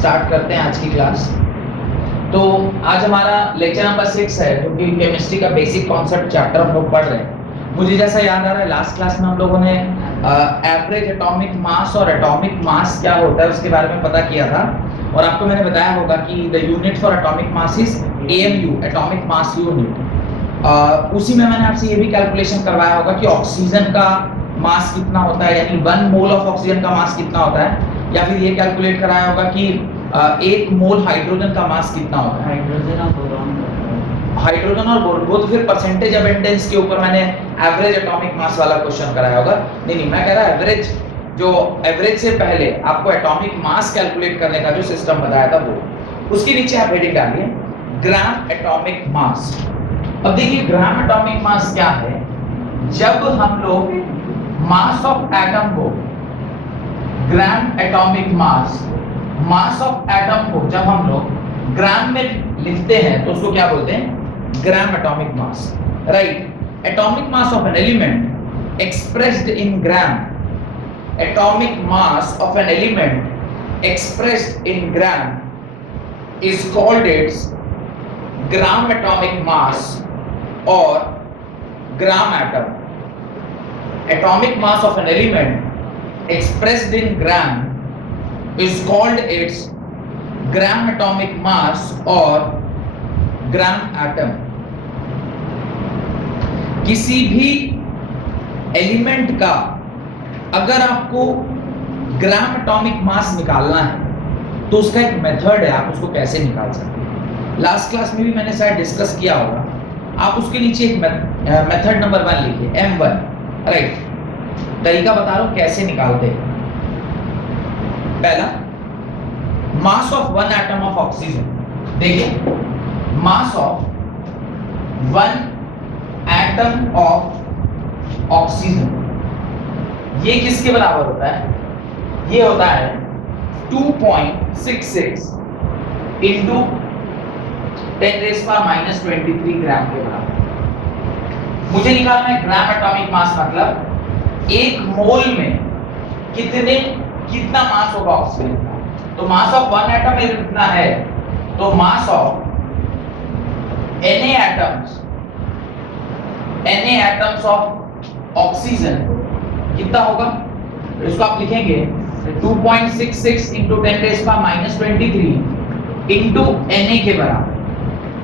Start करते हैं आज की क्लास। तो आज हमारा लेक्चर नंबर 6 है, जो कि केमिस्ट्री का बेसिक कॉन्सेप्ट चैप्टर हम लोग पढ़ रहे हैं। मुझे जैसा याद आ रहा है लास्ट क्लास में हम लोगों ने एवरेज एटॉमिक मास और एटॉमिक मास क्या होता है उसके बारे में पता किया था, और आपको मैंने बताया होगा कि the unit for atomic mass is AMU, atomic mass unit. उसी में मैंने आपसे ये भी कैलकुलेशन करवाया होगा कि ऑक्सीजन का मास कितना होता है, यानी 1 मोल ऑफ ऑक्सीजन का मास कितना होता है, या फिर ये कैलकुलेट कराया होगा कि 1 मोल हाइड्रोजन का मास कितना होता है। हाइड्रोजन और बोरोन वो तो फिर परसेंटेज अबंडेंस के ऊपर मैंने एवरेज एटॉमिक मास वाला क्वेश्चन कराया होगा। नहीं, मैं कह रहा एवरेज, जो एवरेज से पहले आपको एटॉमिक मास कैलकुलेट करने का जो सिस्टम बताया था वो, उसके नीचे आप हेडिंग डालिए ग्राम एटॉमिक मास। अब देखिए ग्राम एटॉमिक मास क्या है। जब हम लोग मास ऑफ एटम को, ग्राम एटॉमिक मास ऑफ एटम को जब हम लोग ग्राम में लिखते हैं तो उसको क्या बोलते हैं, gram atomic mass, right. Atomic mass of an element expressed in gram, atomic mass of an element expressed in gram is called its gram atomic mass और gram atom. Atomic mass of an element expressed in gram is called its gram atomic mass और gram atom। किसी भी element का अगर आपको ग्राम atomic मास निकालना है तो उसका एक मेथड है, आप उसको कैसे निकाल सकते हैं। लास्ट क्लास में भी मैंने शायद डिस्कस किया होगा। आप उसके नीचे एक मेथड नंबर 1 लिखिए, M1, राइट। तरीका बता रहा हूं कैसे निकालते हैं। पहला, mass of 1 atom of oxygen. देखिए mass of 1 atom of oxygen ये किसके बराबर होता है, ये होता है 2.66 इंटू 10⁻⁻23 ग्राम के बराबर। मुझे निकालना है ग्राम एटॉमिक मास, मतलब 1 मोल में कितना मास होगा ऑक्सीजन का। तो मास ऑफ 1 एटम में कितना है, तो मास of Na atoms of oxygen कितना होगा, इसको आप लिखेंगे 2.66 इंटू 10⁻⁻23 इंटू Na के बराबर।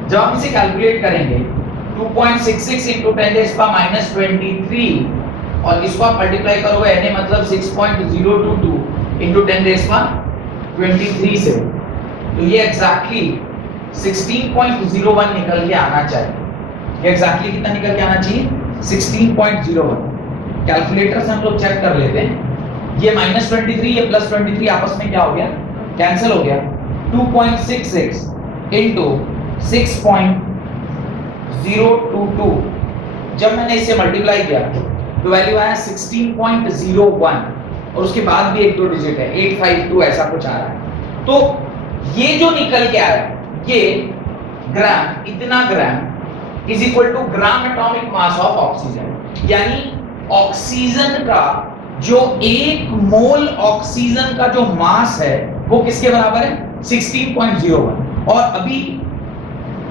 जब आप इसे कैलकुलेट करेंगे 2.66 इंटू 10⁻⁻23 और इसको आप मल्टीप्लाई करोगे Na मतलब 6.022 इंटू 10⁻23 से, तो ये एग्जैक्टली 16.01 निकल के आना चाहिए। ये एग्जैक्टली कितना निकल के आना चाहिए, 16.01। कैलकुलेटर से हम लोग चेक कर लेते हैं। ये -23 ये +23 आपस में क्या हो गया, कैंसिल हो गया। 2.66 इंटू 6.022 जब मैंने इसे मल्टीप्लाई किया तो वैल्यू आया 16.01, और उसके बाद भी 1-2 डिजिट है, 852 ऐसा कुछ आ रहा है। तो ये जो निकल के आया ये ग्राम, इतना gram is equal to gram atomic mass of oxygen. यानी ऑक्सीजन का जो 1 मोल ऑक्सीजन का जो मास है वो किसके बराबर है, 16.01। और अभी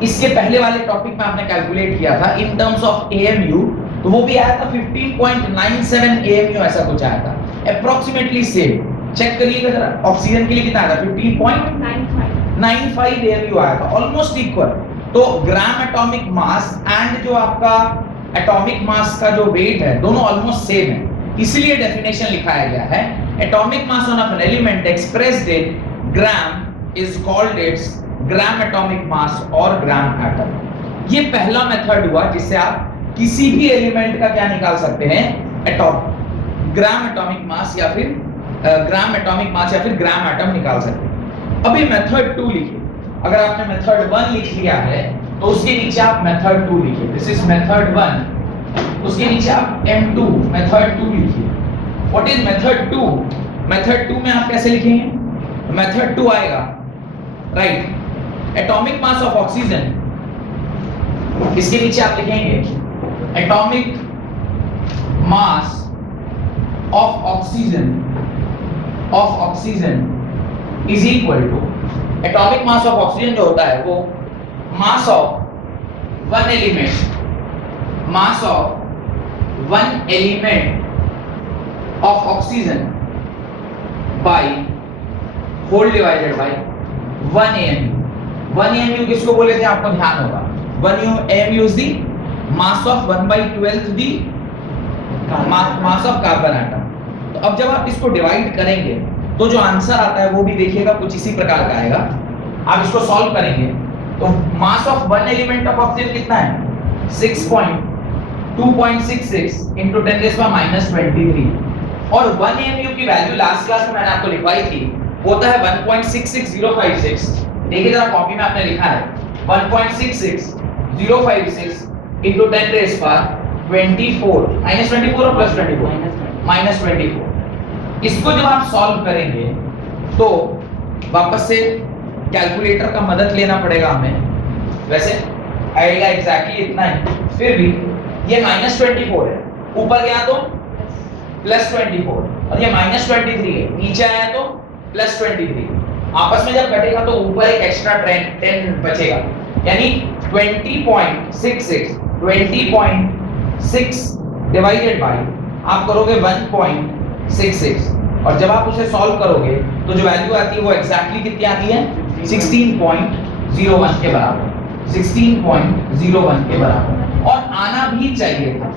इसके पहले वाले टॉपिक में आपने कैलकुलेट किया था इन टर्म्स ऑफ AMU, तो वो भी आया था 15.97 AMU, ऐसा कुछ आया था अप्रोक्सीमेटली सेम। चेक करिएगा जरा, ऑक्सीजन के लिए कितना आया था, 15.95 AMU आया था, ऑलमोस्ट इक्वल। तो ग्राम एटॉमिक मास एंड जो आपका एटॉमिक मास का जो वेट है दोनों ऑलमोस्ट सेम है, इसलिए डेफिनेशन लिखाया गया है atomic mass of an element expressed in gram is called its gram atomic mass और ग्राम एटम। ये पहला मेथड हुआ जिससे आप किसी भी एलिमेंट का क्या निकाल सकते हैं, ग्राम एटॉमिक मास या फिर ग्राम एटॉमिक मास या फिर ग्राम एटम निकाल सकते हैं। अभी मेथड 2 लिखिए। अगर आपने मेथड 1 लिख लिया है तो उसके नीचे आप मेथड 2 लिखिए, दिस इज मेथड 1। उसके नीचे आप M2 मेथड 2 लिखिए। What is method 2? मेथड 2 में आप कैसे लिखेंगे, मेथड 2 आएगा, right, atomic mass of oxygen, इसके नीचे आप लिखेंगे atomic mass of oxygen is equal to atomic mass of oxygen जो होता है वो mass of one element of oxygen by whole divided by 1 AMU। 1 AMU किसको बोले थे आपको ध्यान होगा, 1 AMU is the mass of 1/12 the mass of carbon atom. तो अब जब आप इसको डिवाइड करेंगे तो जो आंसर आता है वो भी देखिएगा कुछ इसी प्रकार का आएगा। आप इसको सॉल्व करेंगे तो मास of one element of oxygen कितना है 2.66 into 10⁻⁻23 और 1 AMU की वैल्यू लास्ट क्लास में मैंने आपको लिखवाई थी, होता है 1.66056। देखिए जरा कॉपी में आपने लिखा है 1.66056 into 10⁻24 -24 और +24 -24। इसको जब आप सॉल्व करेंगे तो वापस से कैलकुलेटर का मदद लेना पड़ेगा हमें, वैसे आएगा एग्जैक्टली इतना ही, फिर भी ये -24 है, ऊपर गया तो +24 और ये -23 है, नीचे आया तो +23। आपस में जब कटेगा तो ऊपर एक एक्स्ट्रा 10 बचेगा, यानी 20.6 डिवाइडेड बाय आप करोगे 1.66 और जब आप उसे सॉल्व करोगे तो जो वैल्यू आती है वो एग्जैक्टली कितनी आती है 16.01 के बराबर, 16.01 के बराबर। और आना भी चाहिए था,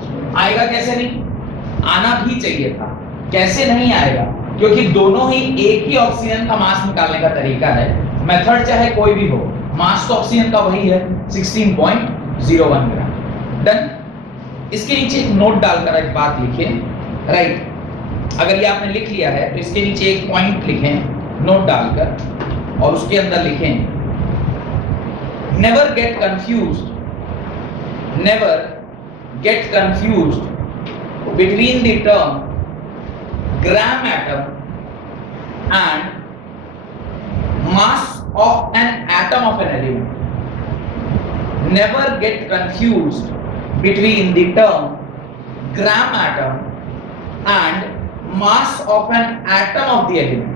आएगा कैसे नहीं, आना भी चाहिए था, कैसे नहीं आएगा, क्योंकि दोनों ही एक ही ऑक्सीजन का मास निकालने का तरीका है, मेथड चाहे कोई भी हो, मास तो ऑक्सीजन का वही है 16.01 ग्राम। डन। इसके नीचे एक नोट डालकर एक बात लिखिए, राइट। अगर ये आपने लिख लिया है तो इसके नीचे एक पॉइंट लिखें नोट डालकर और उसके अंदर लिखें never get confused between the term gram atom and mass of an atom of an element. Never get confused between the term gram atom and mass of an atom of the element.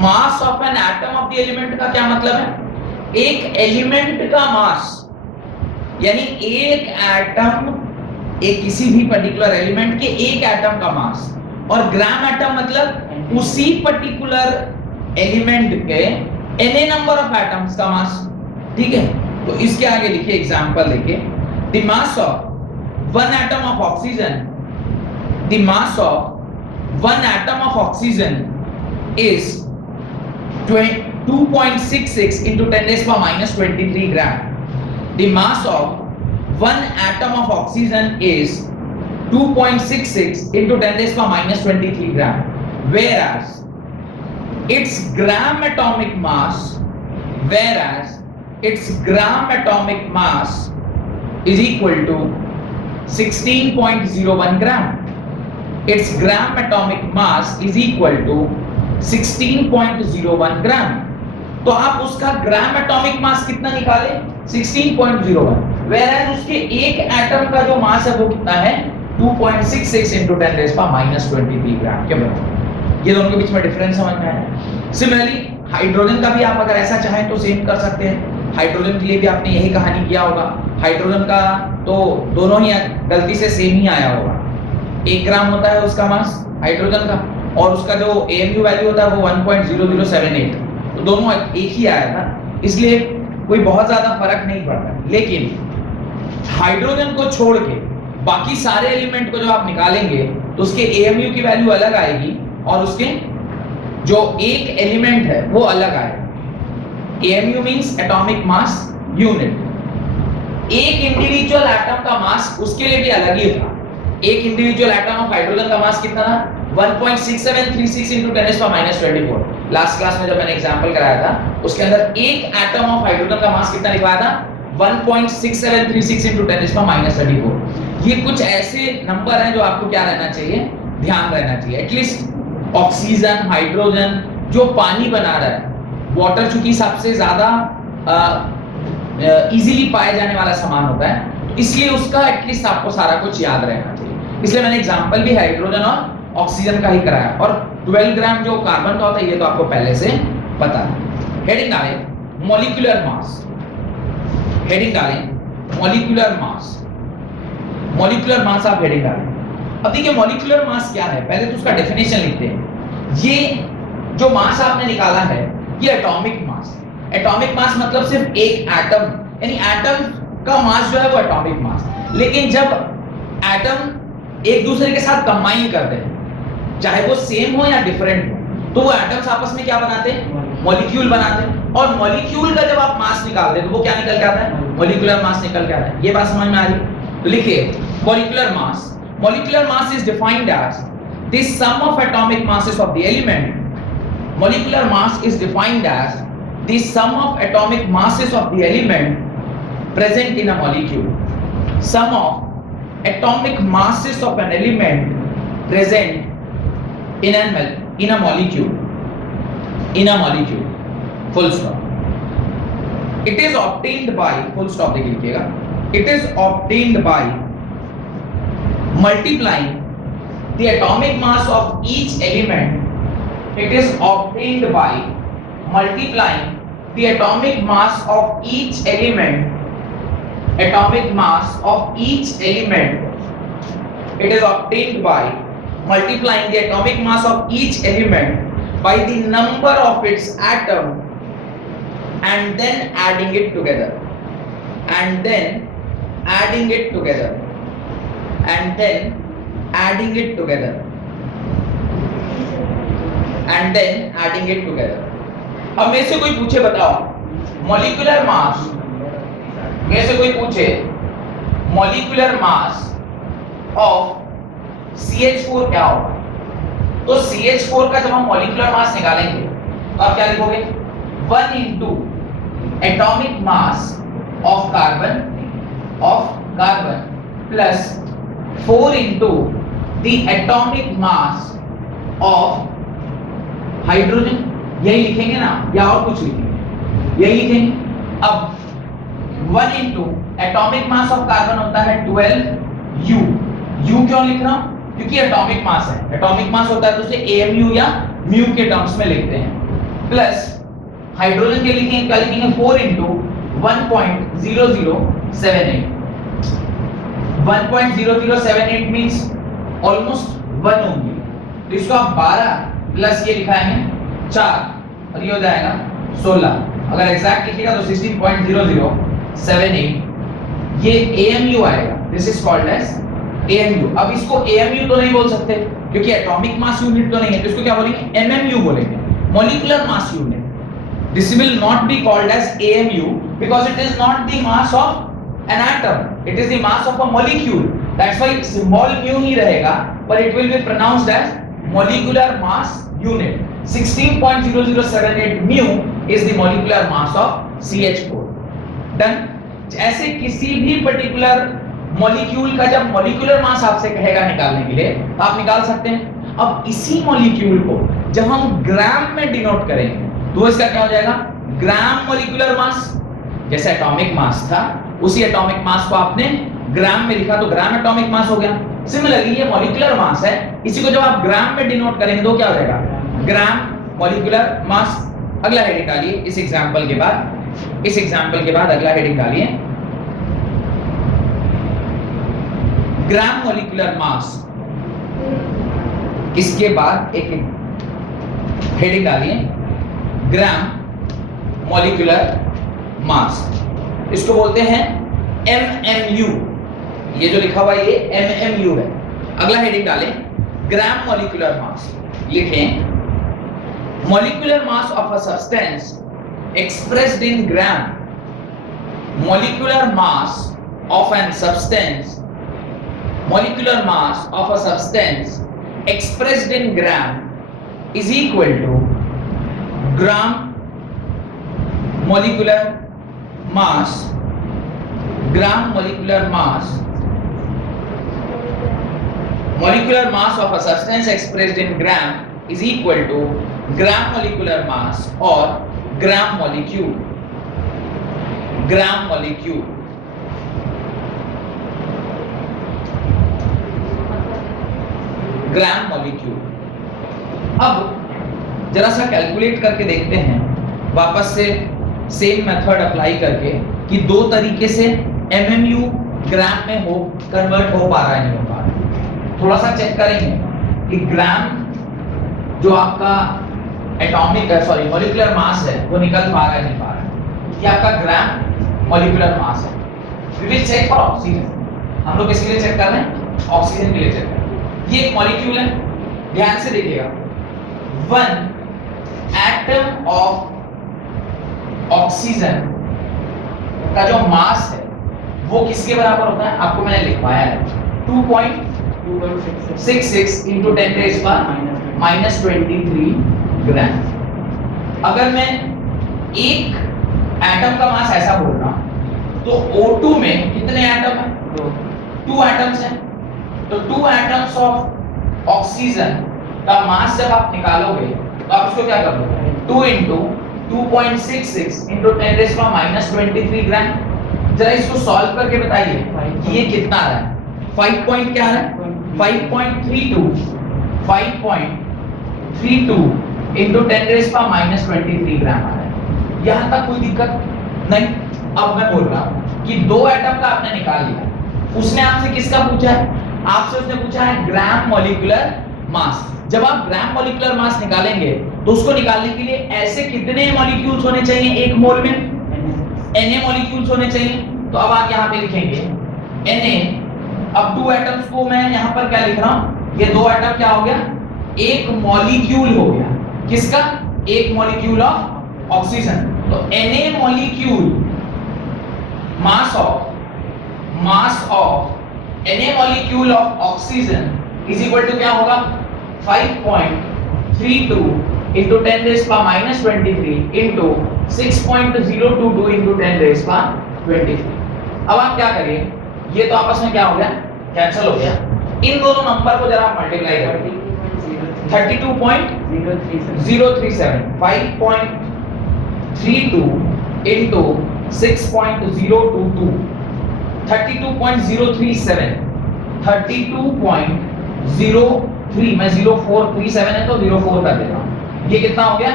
Mass of an atom of the element का क्या मतलब है, एक element का मास, यानी एक atom, एक किसी भी पर्टिकुलर एलिमेंट के एक एटम का मास, और ग्राम एटम मतलब उसी पर्टिकुलर एलिमेंट के एन नंबर ऑफ एटम्स का मास। ठीक है, तो इसके आगे लिखिए एग्जांपल देखिए, the mass of one atom of oxygen, the mass of one atom of oxygen is 2.66 into 10⁻⁻23 gram. The mass of one atom of oxygen is 2.66 into 10⁻⁻23 gram, whereas its gram atomic mass is equal to 16.01 gram. Its gram atomic mass is equal to 16.01 ग्राम। तो आप उसका ग्राम atomic मास कितना निकाले 16.01, whereas उसके एक atom का जो मास है वो कितना है 2.66 into 10⁻⁻23 ग्राम के बराबर। ये दोनों के बीच में डिफरेंस समझ में आया। सिमिलरली हाइड्रोजन का भी आप अगर ऐसा चाहें तो सेम कर सकते हैं, हाइड्रोजन के लिए भी आपने यही कहानी किया होगा। हाइड्रोजन का तो दोनों ही गलती से सेम ही आया होगा, 1 ग्राम होता है उसका मास हाइड्रोजन का, और उसका जो AMU वैल्यू होता है वो 1.0078, तो दोनों एक ही आया था, इसलिए कोई बहुत ज्यादा फर्क नहीं पड़ता। लेकिन हाइड्रोजन को छोड़ के बाकी सारे एलिमेंट को जो आप निकालेंगे तो उसके AMU की वैल्यू अलग आएगी और उसके जो एक एलिमेंट है वो अलग आएगा। AMU means atomic mass unit. एक इंडिविजुअल एटम का मास उसके लिए भी अलग ही था। एक इंडिविजुअल एटम ऑफ हाइड्रोजन का मास कितना था 1.6736 into 10⁻⁻24। लास्ट क्लास में जब मैंने एग्जांपल कराया था उसके अंदर एक एटम ऑफ हाइड्रोजन का मास कितना लिखवाया था 1.6736 into 10⁻34। ये कुछ ऐसे नंबर हैं जो आपको क्या रहना चाहिए, ध्यान रहना चाहिए। एटलीस्ट ऑक्सीजन, हाइड्रोजन जो पानी बना रहा है, वाटर चूंकि सबसे ज्यादा इजीली पाया जाने वाला सामान होता है, इसलिए उसका एटलीस्ट आपको सारा कुछ याद रहना चाहिए। इसलिए मैंने एग्जांपल भी हाइड्रोजन और ऑक्सीजन का ही कराया, और 12 ग्राम जो कार्बन का होता है ये तो आपको पहले से पता है। हेडिंग डालें मॉलिक्यूलर मास, हेडिंग डालें मॉलिक्यूलर मास, मॉलिक्यूलर मास आप हेडिंग डालें। अब देखिए मॉलिक्यूलर मास क्या है, पहले तो उसका डेफिनेशन लिखते हैं। ये जो मास आपने निकाला है ये एटॉमिक मास, एटॉमिक मास मतलब सिर्फ एक एटम, यानी एटम का मास जो है वो एटॉमिक मास। लेकिन जब एटम एक दूसरे के साथ कंबाइन करते हैं, चाहे वो सेम हो या डिफरेंट हो, तो वो एटम्स आपस में क्या बनाते हैं, मॉलिक्यूल बनाते हैं। और मॉलिक्यूल का जब आप मास निकालते हैं तो वो क्या निकल के आता है, मॉलिक्यूलर मास निकल के आता है। ये बात समझ में आ रही? तो लिखिए molecular mass, molecular mass is defined as the sum of atomic masses of the element. Molecular mass is defined as the sum of atomic masses of the element present in a molecule. Sum of atomic masses of an element present in a molecule. In a molecule. Full stop. It is obtained by, full stop देखिए लिखिएगा, it is obtained by multiplying the atomic mass of each element. It is obtained by multiplying the atomic mass of each element. Atomic mass of each element. It is obtained by multiplying the atomic mass of each element by the number of its atom and then adding it together. And then adding it together. And then adding it together. And then adding it together. अब मेरे से कोई पूछे बताओ molecular mass, मेरे से कोई पूछे मॉलिक्यूलर मास ऑफ CH4 क्या होगा, तो CH4 का जब हम मॉलिक्यूलर मास निकालेंगे तो आप क्या लिखोगे, 1 into atomic mass of carbon plus 4 into the atomic mass of hydrogen. यही लिखेंगे ना या और कुछ लिखेंगे, यही लिखेंगे। अब 1 into atomic mass of carbon होता है 12U। U क्यों लिख रहा हूं, क्योंकि एटॉमिक मास है, एटॉमिक मास होता है तो उसे AMU या म्यू के टर्म्स में लिखते हैं। प्लस हाइड्रोजन के लिखेंगे क्या लिखेंगे, 4 into 1.0078। 1.0078 मींस ऑलमोस्ट 1 होंगे, तो इसको आप 12 प्लस ये लिखाएंगे 4 और ये हो जाएगा 16। अगर एग्जैक्ट लिखिएगा तो 16.0078 ये AMU आएगा। This is called as AMU। अब इसको AMU तो नहीं बोल सकते क्योंकि एटॉमिक मास यूनिट तो नहीं है, तो इसको क्या बोलेंगे, MMU बोलेंगे, molecular mass unit. This will not be called as AMU because it is not the mass of an atom, it is the mass of a molecule. That's why symbol mu ही रहेगा, but it will be pronounced as molecular mass unit. 16.0078 mu is the molecular mass of CH4. Done. ऐसे किसी भी particular molecule का जब molecular mass आपसे कहेगा निकालने के लिए तो आप निकाल सकते हैं। अब इसी मॉलिक्यूल को जब हम ग्राम में डिनोट करेंगे तो इसका क्या हो जाएगा, ग्राम मॉलिक्यूलर मास। जैसे एटॉमिक मास था उसी एटॉमिक मास को आपने ग्राम में लिखा तो ग्राम एटॉमिक मास हो गया। सिमिलरली ये मॉलिक्यूलर मास है, इसी को जब आप ग्राम में डिनोट करेंगे तो क्या हो जाएगा, ग्राम मॉलिक्यूलर मास। अगला हेडिंग डालिए इस एग्जांपल के बाद, इस एग्जांपल के बाद अगला हेडिंग डालिए ग्राम मॉलिक्यूलर मास। इसके बाद एक हेडिंग डालिए ग्राम मॉलिक्यूलर मास, इसको बोलते हैं MMU। ये जो लिखा हुआ है ये MMU है। अगला हेडिंग डालें ग्राम मॉलिक्यूलर मास। लिखें molecular mass of a substance expressed in gram। molecular mass of an substance, molecular mass of a substance expressed in gram is equal to gram molecular mass, gram molecular mass, molecular mass of a substance expressed in gram is equal to gram molecular mass or gram molecule, gram molecule। Gram molecule. अब जरा सा calculate करके देखते हैं वापस से same method apply करके कि दो तरीके से एमएमयू ग्राम में हो कन्वर्ट हो पा रहा है नहीं हो पा रहा है। थोड़ा सा चेक करेंगे कि ग्राम जो आपका एटॉमिक मॉलिक्यूलर मास है वो निकल पा रहा है नहीं पा रहा है। ये आपका ग्राम मॉलिक्यूलर मास है। We will check for oxygen. हम लोग किसके लिए चेक कर रहे हैं? ऑक्सीजन के लिए चेक कर रहे हैं। ये एक मॉलिक्यूल है, ध्यान से देखिएगा। वन एटम ऑफ ऑक्सीजन का जो मास है वो किसके बराबर होता है? आपको मैंने लिखवाया है 2.66 into 10⁻³ ग्राम। अगर मैं एक एटम का मास ऐसा बोल रहा हूं तो O2 में कितने एटम हैं? 2 एटम्स हैं। तो 2 एटम्स ऑफ ऑक्सीजन का मास जब आप निकालोगे तो आप इसको क्या करोगे? 2 into 2.66 into 10⁻³ ग्राम। जरा इसको सॉल्व करके बताइए ये कितना आ रहा है? 5 पॉइंट क्या आ रहा है? 5.32 into 10⁻³ ग्राम आ रहा है। यहां तक कोई दिक्कत नहीं। अब मैं बोल रहा हूं कि 2 एटम का आपने निकाल लिया, उसने आपसे किसका पूछा है? आपसे उसने पूछा है ग्राम मॉलिक्यूलर मास। जब आप ग्राम मॉलिक्यूलर मास निकालेंगे तो उसको निकालने के लिए ऐसे कितने मॉलिक्यूल्स होने चाहिए एक मोल में? Na मॉलिक्यूल्स होने चाहिए। तो अब आप यहां पे लिखेंगे Na। अब 2 एटम्स को मैं यहां पर क्या लिख रहा हूं? ये 2 एटम क्या हो गया? एक मॉलिक्यूल हो गया। किसका? एक मॉलिक्यूल ऑफ ऑक्सीजन। तो Na molecule mass of Na molecule of oxygen is equal to क्या होगा? 5.32 into 10⁻³ into 6.022 into 10⁻²3। अब आप क्या करिए, ये तो आपस में क्या हो गया? कैंसिल हो गया। इन दोनों नंबर को जरा मल्टीप्लाई करिए। 32.037 5.32 into 6.022 32.037 32.03 मैं 0437 है तो 04 कर देता हूं। ये कितना हो गया?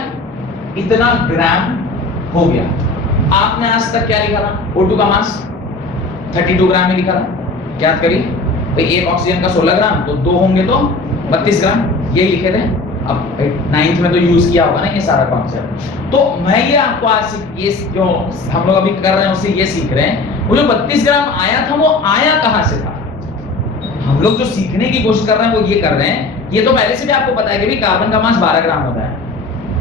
इतना ग्राम हो गया। आपने आज तक क्या लिखा था? O2 का मास 32 ग्राम में लिखा था। याद करिए तो एक ऑक्सीजन का 16 ग्राम तो 2 होंगे तो 32 ग्राम यही लिखे थे। अब 9th में तो यूज किया होगा ना ये सारा कॉन्सेप्ट। तो मैं ये आपको आज ये जो हम लोग अभी कर रहे हैं उससे ये सीख रहे हैं वो जो 32 ग्राम आया था वो आया कहां से था। हम लोग जो सीखने की कोशिश कर रहे हैं वो ये कर रहे हैं। ये तो पहले से भी आपको पता है कि भी कार्बन का मास 12 ग्राम होता है।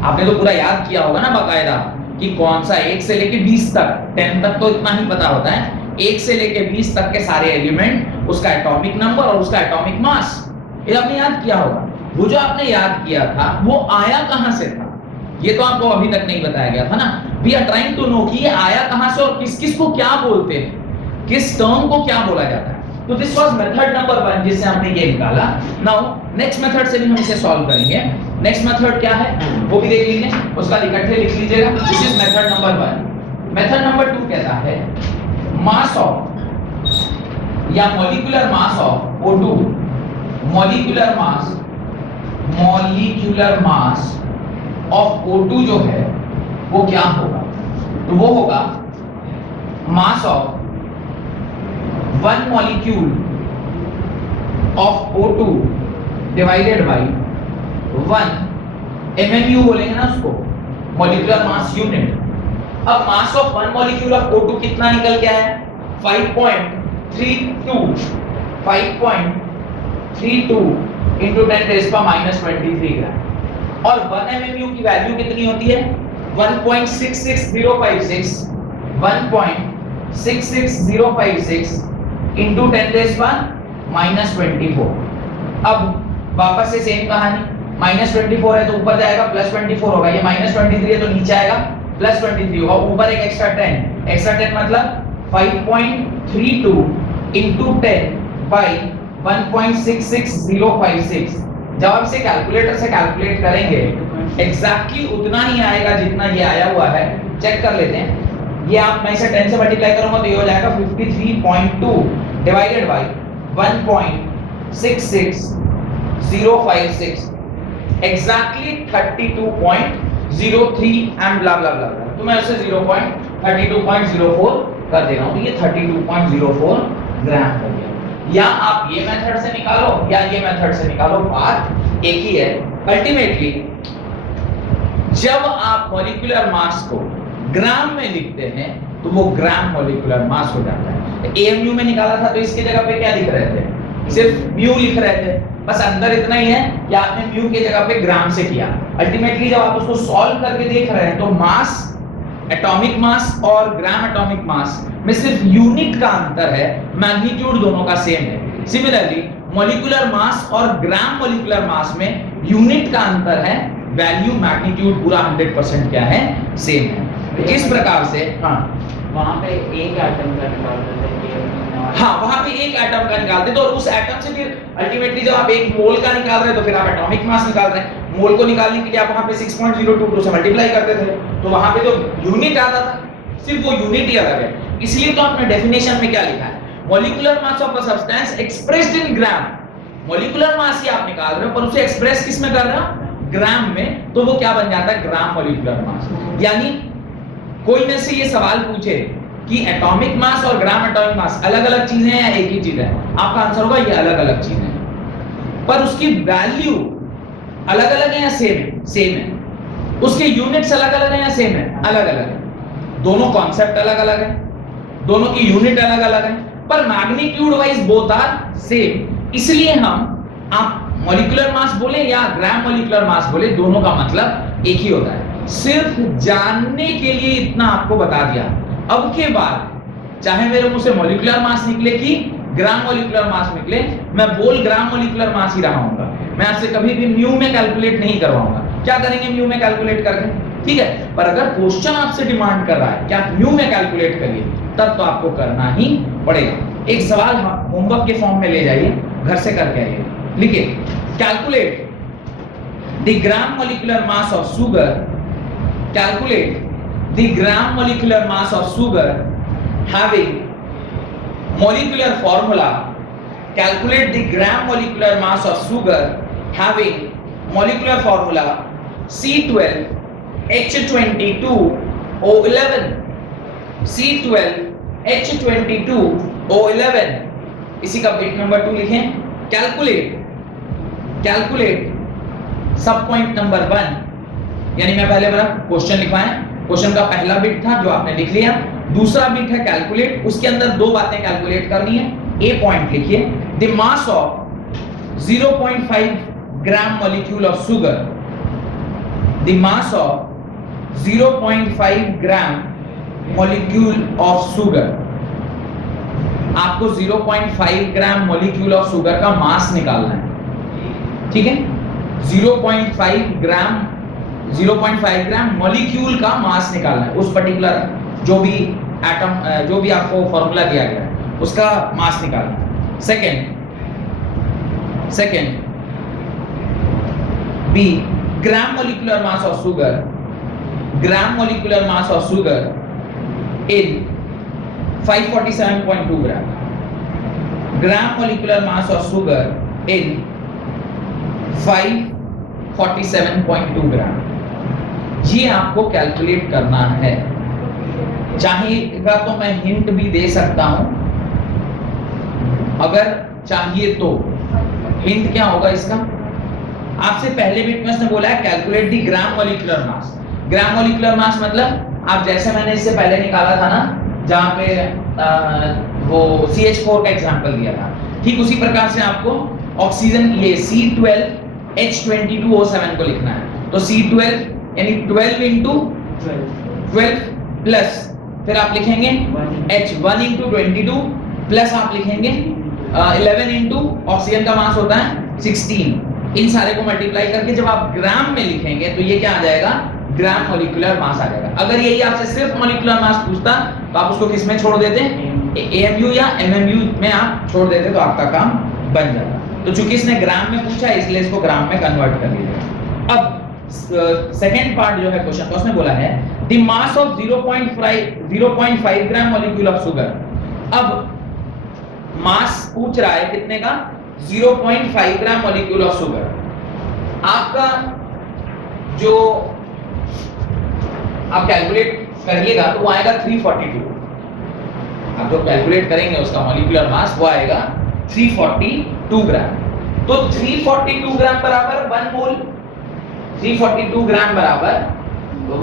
आपने तो पूरा याद किया होगा ना बाकायदा कि कौन सा 1 से लेके 20 तक 10 तक तो इतना ही पता होता है। 1 से लेके 20 तक के सारे एलिमेंट, उसका एटॉमिक नंबर और उसका एटॉमिक मास, ये आपने याद किया होगा। वो जो आपने याद किया था वो आया कहां से था? ये तो आपको अभी तक नहीं बताया गया था ना। We are trying to know कि ये आया कहां से और किस किस को क्या बोलते हैं, किस टर्म को क्या बोला जाता है। तो दिस वाज मेथड नंबर 1 जिससे हमने ये निकाला। नाउ नेक्स्ट मेथड से भी हम इसे सॉल्व करेंगे। नेक्स्ट मेथड क्या है वो भी देख लीजिए, उसका इकट्ठे लिख लीजिएगा। This is method number 1। Method number 2 कहता है मास ऑफ या molecular mass of O2, molecular mass of O2 जो है वो क्या होगा? तो वो होगा मास of 1 molecule of O2 divided by 1 MMU बोलेंगे ना उसको, molecular mass unit। अब mass of 1 molecule of O2 कितना निकल गया है? 5.32 into 10⁻³ ग्राम। और 1 MMU की वैल्यू कितनी होती है? 1.66056 into 10⁻²⁴। अब वापस से सेम कहानी, -24 है तो ऊपर जाएगा +24 होगा, ये -23 है तो नीचे आएगा +23 होगा, ऊपर एक एक्स्ट्रा 10 मतलब 5.32 into 10/1.66056। जब आप इसे कैलकुलेटर से कैलकुलेट करेंगे एग्जैक्टली उतना ही आएगा जितना ये आया हुआ है। चेक कर लेते हैं। ये आप मैं इसे 10 से मल्टीप्लाई करूंगा तो ये हो जाएगा 53.2 divided by 1.66056 exactly 32.6 0.03 and blah blah blah, तो मैं उसे 0.32.04 कर दे रहा हूं, तो ये 32.04 ग्राम हो गया। या आप ये मेथड से निकालो या ये मेथड से निकालो, बात एक ही है। अल्टीमेटली जब आप मॉलिक्यूलर मास को ग्राम में लिखते हैं तो वो ग्राम मॉलिक्यूलर मास हो जाता है। एएमयू में निकाला था तो इसकी जगह पे क्या लिख रहे थे, सिर्फ म्यू लिख रहे थे, बस अंदर इतना ही है कि आपने म्यू की जगह पे ग्राम से किया। अल्टीमेटली जब आप उसको सॉल्व करके देख रहे हैं तो मास, एटॉमिक मास और ग्राम एटॉमिक मास में सिर्फ यूनिट का अंतर है, मैग्नीट्यूड दोनों का सेम है। सिमिलरली मॉलिक्यूलर मास और ग्राम मॉलिक्यूलर मास में यूनिट का अंतर है, वैल्यू मैग्नीट्यूड पूरा 100% क्या है, सेम है। इस प्रकार से वहां पे एक एटम का निकालते थे, वहां पे एक एटम का निकालते तो उस एटम से फिर अल्टीमेटली जब आप एक मोल का निकाल रहे हैं तो फिर आप एटॉमिक मास निकाल रहे हैं। मोल को निकालने के लिए आप वहां पे 6.022 से मल्टीप्लाई करते थे, तो वहां पे जो यूनिट आता था सिर्फ वो यूनिट ही अलग है। इसलिए तो आपने डेफिनेशन में क्या लिखा है, molecular mass of a substance expressed in gram. Molecular mass ही आप निकाल रहे हो पर उसे एक्सप्रेस किस में कर रहे हो, ग्राम में, तो वो क्या बन जाता है, ग्राम मॉलिक्यूलर मास। यानी कोई में से ये सवाल पूछे कि एटॉमिक मास और ग्राम एटॉमिक मास अलग अलग चीजें हैं या एक ही चीज है, आपका आंसर होगा ये अलग अलग चीजें हैं, पर उसकी वैल्यू अलग अलग है या सेम है, सेम है। उसके यूनिट्स अलग अलग हैं या सेम है, अलग अलग है। दोनों कॉन्सेप्ट अलग अलग है, दोनों की यूनिट अलग अलग है, पर magnitude wise both are same. इसलिए हम आप मॉलिक्यूलर मास बोले या ग्राम मॉलिक्यूलर मास बोले, दोनों का मतलब एक ही होता है। सिर्फ जानने के लिए इतना आपको बता दिया। अब के बाद चाहे मेरे मुंह से मॉलिक्यूलर मास निकले कि ग्राम मॉलिक्यूलर मास निकले, मैं बोल ग्राम मॉलिक्यूलर मास ही रहा हूंगा। मैं आपसे कभी भी म्यू में कैलकुलेट नहीं करवाऊंगा। क्या करेंगे म्यू में कैलकुलेट करके, ठीक है, पर अगर क्वेश्चन आपसे डिमांड कर रहा है कि आप म्यू में कैलकुलेट करिए, तब तो आपको करना ही पड़ेगा। एक सवाल होमवर्क के फॉर्म में ले जाइए, घर से करके आइए। लिखिए, calculate the gram molecular mass of sugar, calculate the gram molecular mass of sugar having molecular formula, calculate the gram molecular mass of sugar having molecular formula C12H22O11, C12H22O11। इसी का बिट नंबर 2 लिखें। Calculate सब point number 1, यानी मैं पहले बना question लिखवाएं, question का पहला बिट था जो आपने लिख लिया, दूसरा बिट है कैलकुलेट, उसके अंदर दो बातें कैलकुलेट करनी है। ए पॉइंट लिखिए, the mass of 0.5 gram molecule of sugar, the mass of 0.5 gram molecule of sugar. आपको 0.5 ग्राम मॉलिक्यूल ऑफ शुगर का मास निकालना है, ठीक है। 0.5 ग्राम मॉलिक्यूल का मास निकालना है, उस पर्टिकुलर जो भी एटम, जो भी आपको फॉर्मूला दिया गया है उसका मास निकालना है। Second B, gram molecular mass of sugar, gram molecular mass of sugar in 547.2 gram, gram molecular mass of sugar in 547.2 gram. ये आपको कैलकुलेट करना है। चाहेगा तो मैं हिंट भी दे सकता हूं, अगर चाहिए तो। हिंट क्या होगा इसका, आपसे पहले बिट में उसने बोला है calculate the gram molecular mass. Gram molecular मास मतलब आप जैसे मैंने इससे पहले निकाला था ना, जहां पे वो CH4 का एग्जांपल दिया था, ठीक उसी प्रकार से आपको ऑक्सीजन ये C12H22O7 को लिखना है। तो C12 यानी 12 into 12 प्लस फिर आप लिखेंगे H1 into 22 प्लस आप लिखेंगे 11 into ऑक्सीजन का मास होता है 16। इन सारे को मल्टीप्लाई करके जब आप ग्राम में लिखेंगे तो ये क्या आ जाएगा, ग्राम मॉलिक्यूलर मास आ जाएगा। अगर यही आपसे सिर्फ मॉलिक्यूलर मास पूछता तो आप उसको किस में छोड़ देते, AMU या MMU में आप छोड़ देते तो आपका काम बन जाता। तो चूंकि इसने ग्राम में पूछा इसलिए इसको ग्राम में कन्वर्ट कर लीजिए। अब सेकेंड पार्ट जो है क्वेश्चन का, उसने बोला है the mass of 0.5 gram molecule of sugar. अब मास पूछ रहा है कितने का, 0.5 ग्राम मॉलिक्यूल ऑफ शुगर। आपका जो आप कैलकुलेट करिएगा तो वो आएगा 342। आप जो कैलकुलेट करेंगे उसका मॉलिक्यूलर मास वो आएगा 342 ग्राम। तो 342 ग्राम बराबर 1 मोल, 342 ग्राम बराबर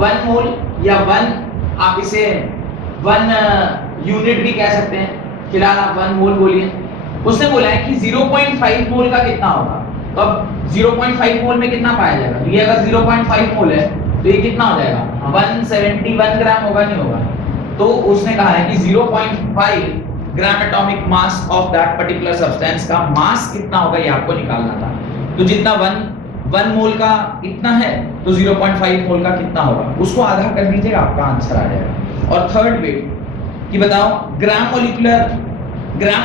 1 मोल, या 1 आप इसे 1 यूनिट भी कह सकते हैं, फिलहाल आप 1 मोल बोलिए। उसने बोला है कि 0.5 मोल का कितना होगा, तो अब 0.5 मोल में कितना पाया जाएगा, तो ये अगर 0.5 मोल है तो ये कितना हो जाएगा, 171 ग्राम होगा, नहीं होगा। तो उसने कहा है कि 0.5 ग्राम atomic mass of that particular substance का मास कितना होगा ये आपको निकालना था। तो जितना 1 मोल का इतना है तो 0.5 मोल का कितना होगा, उसको आधा कर दीजिएगा, आपका आंसर आ जाएगा। और थर्ड बिट कि बताओ gram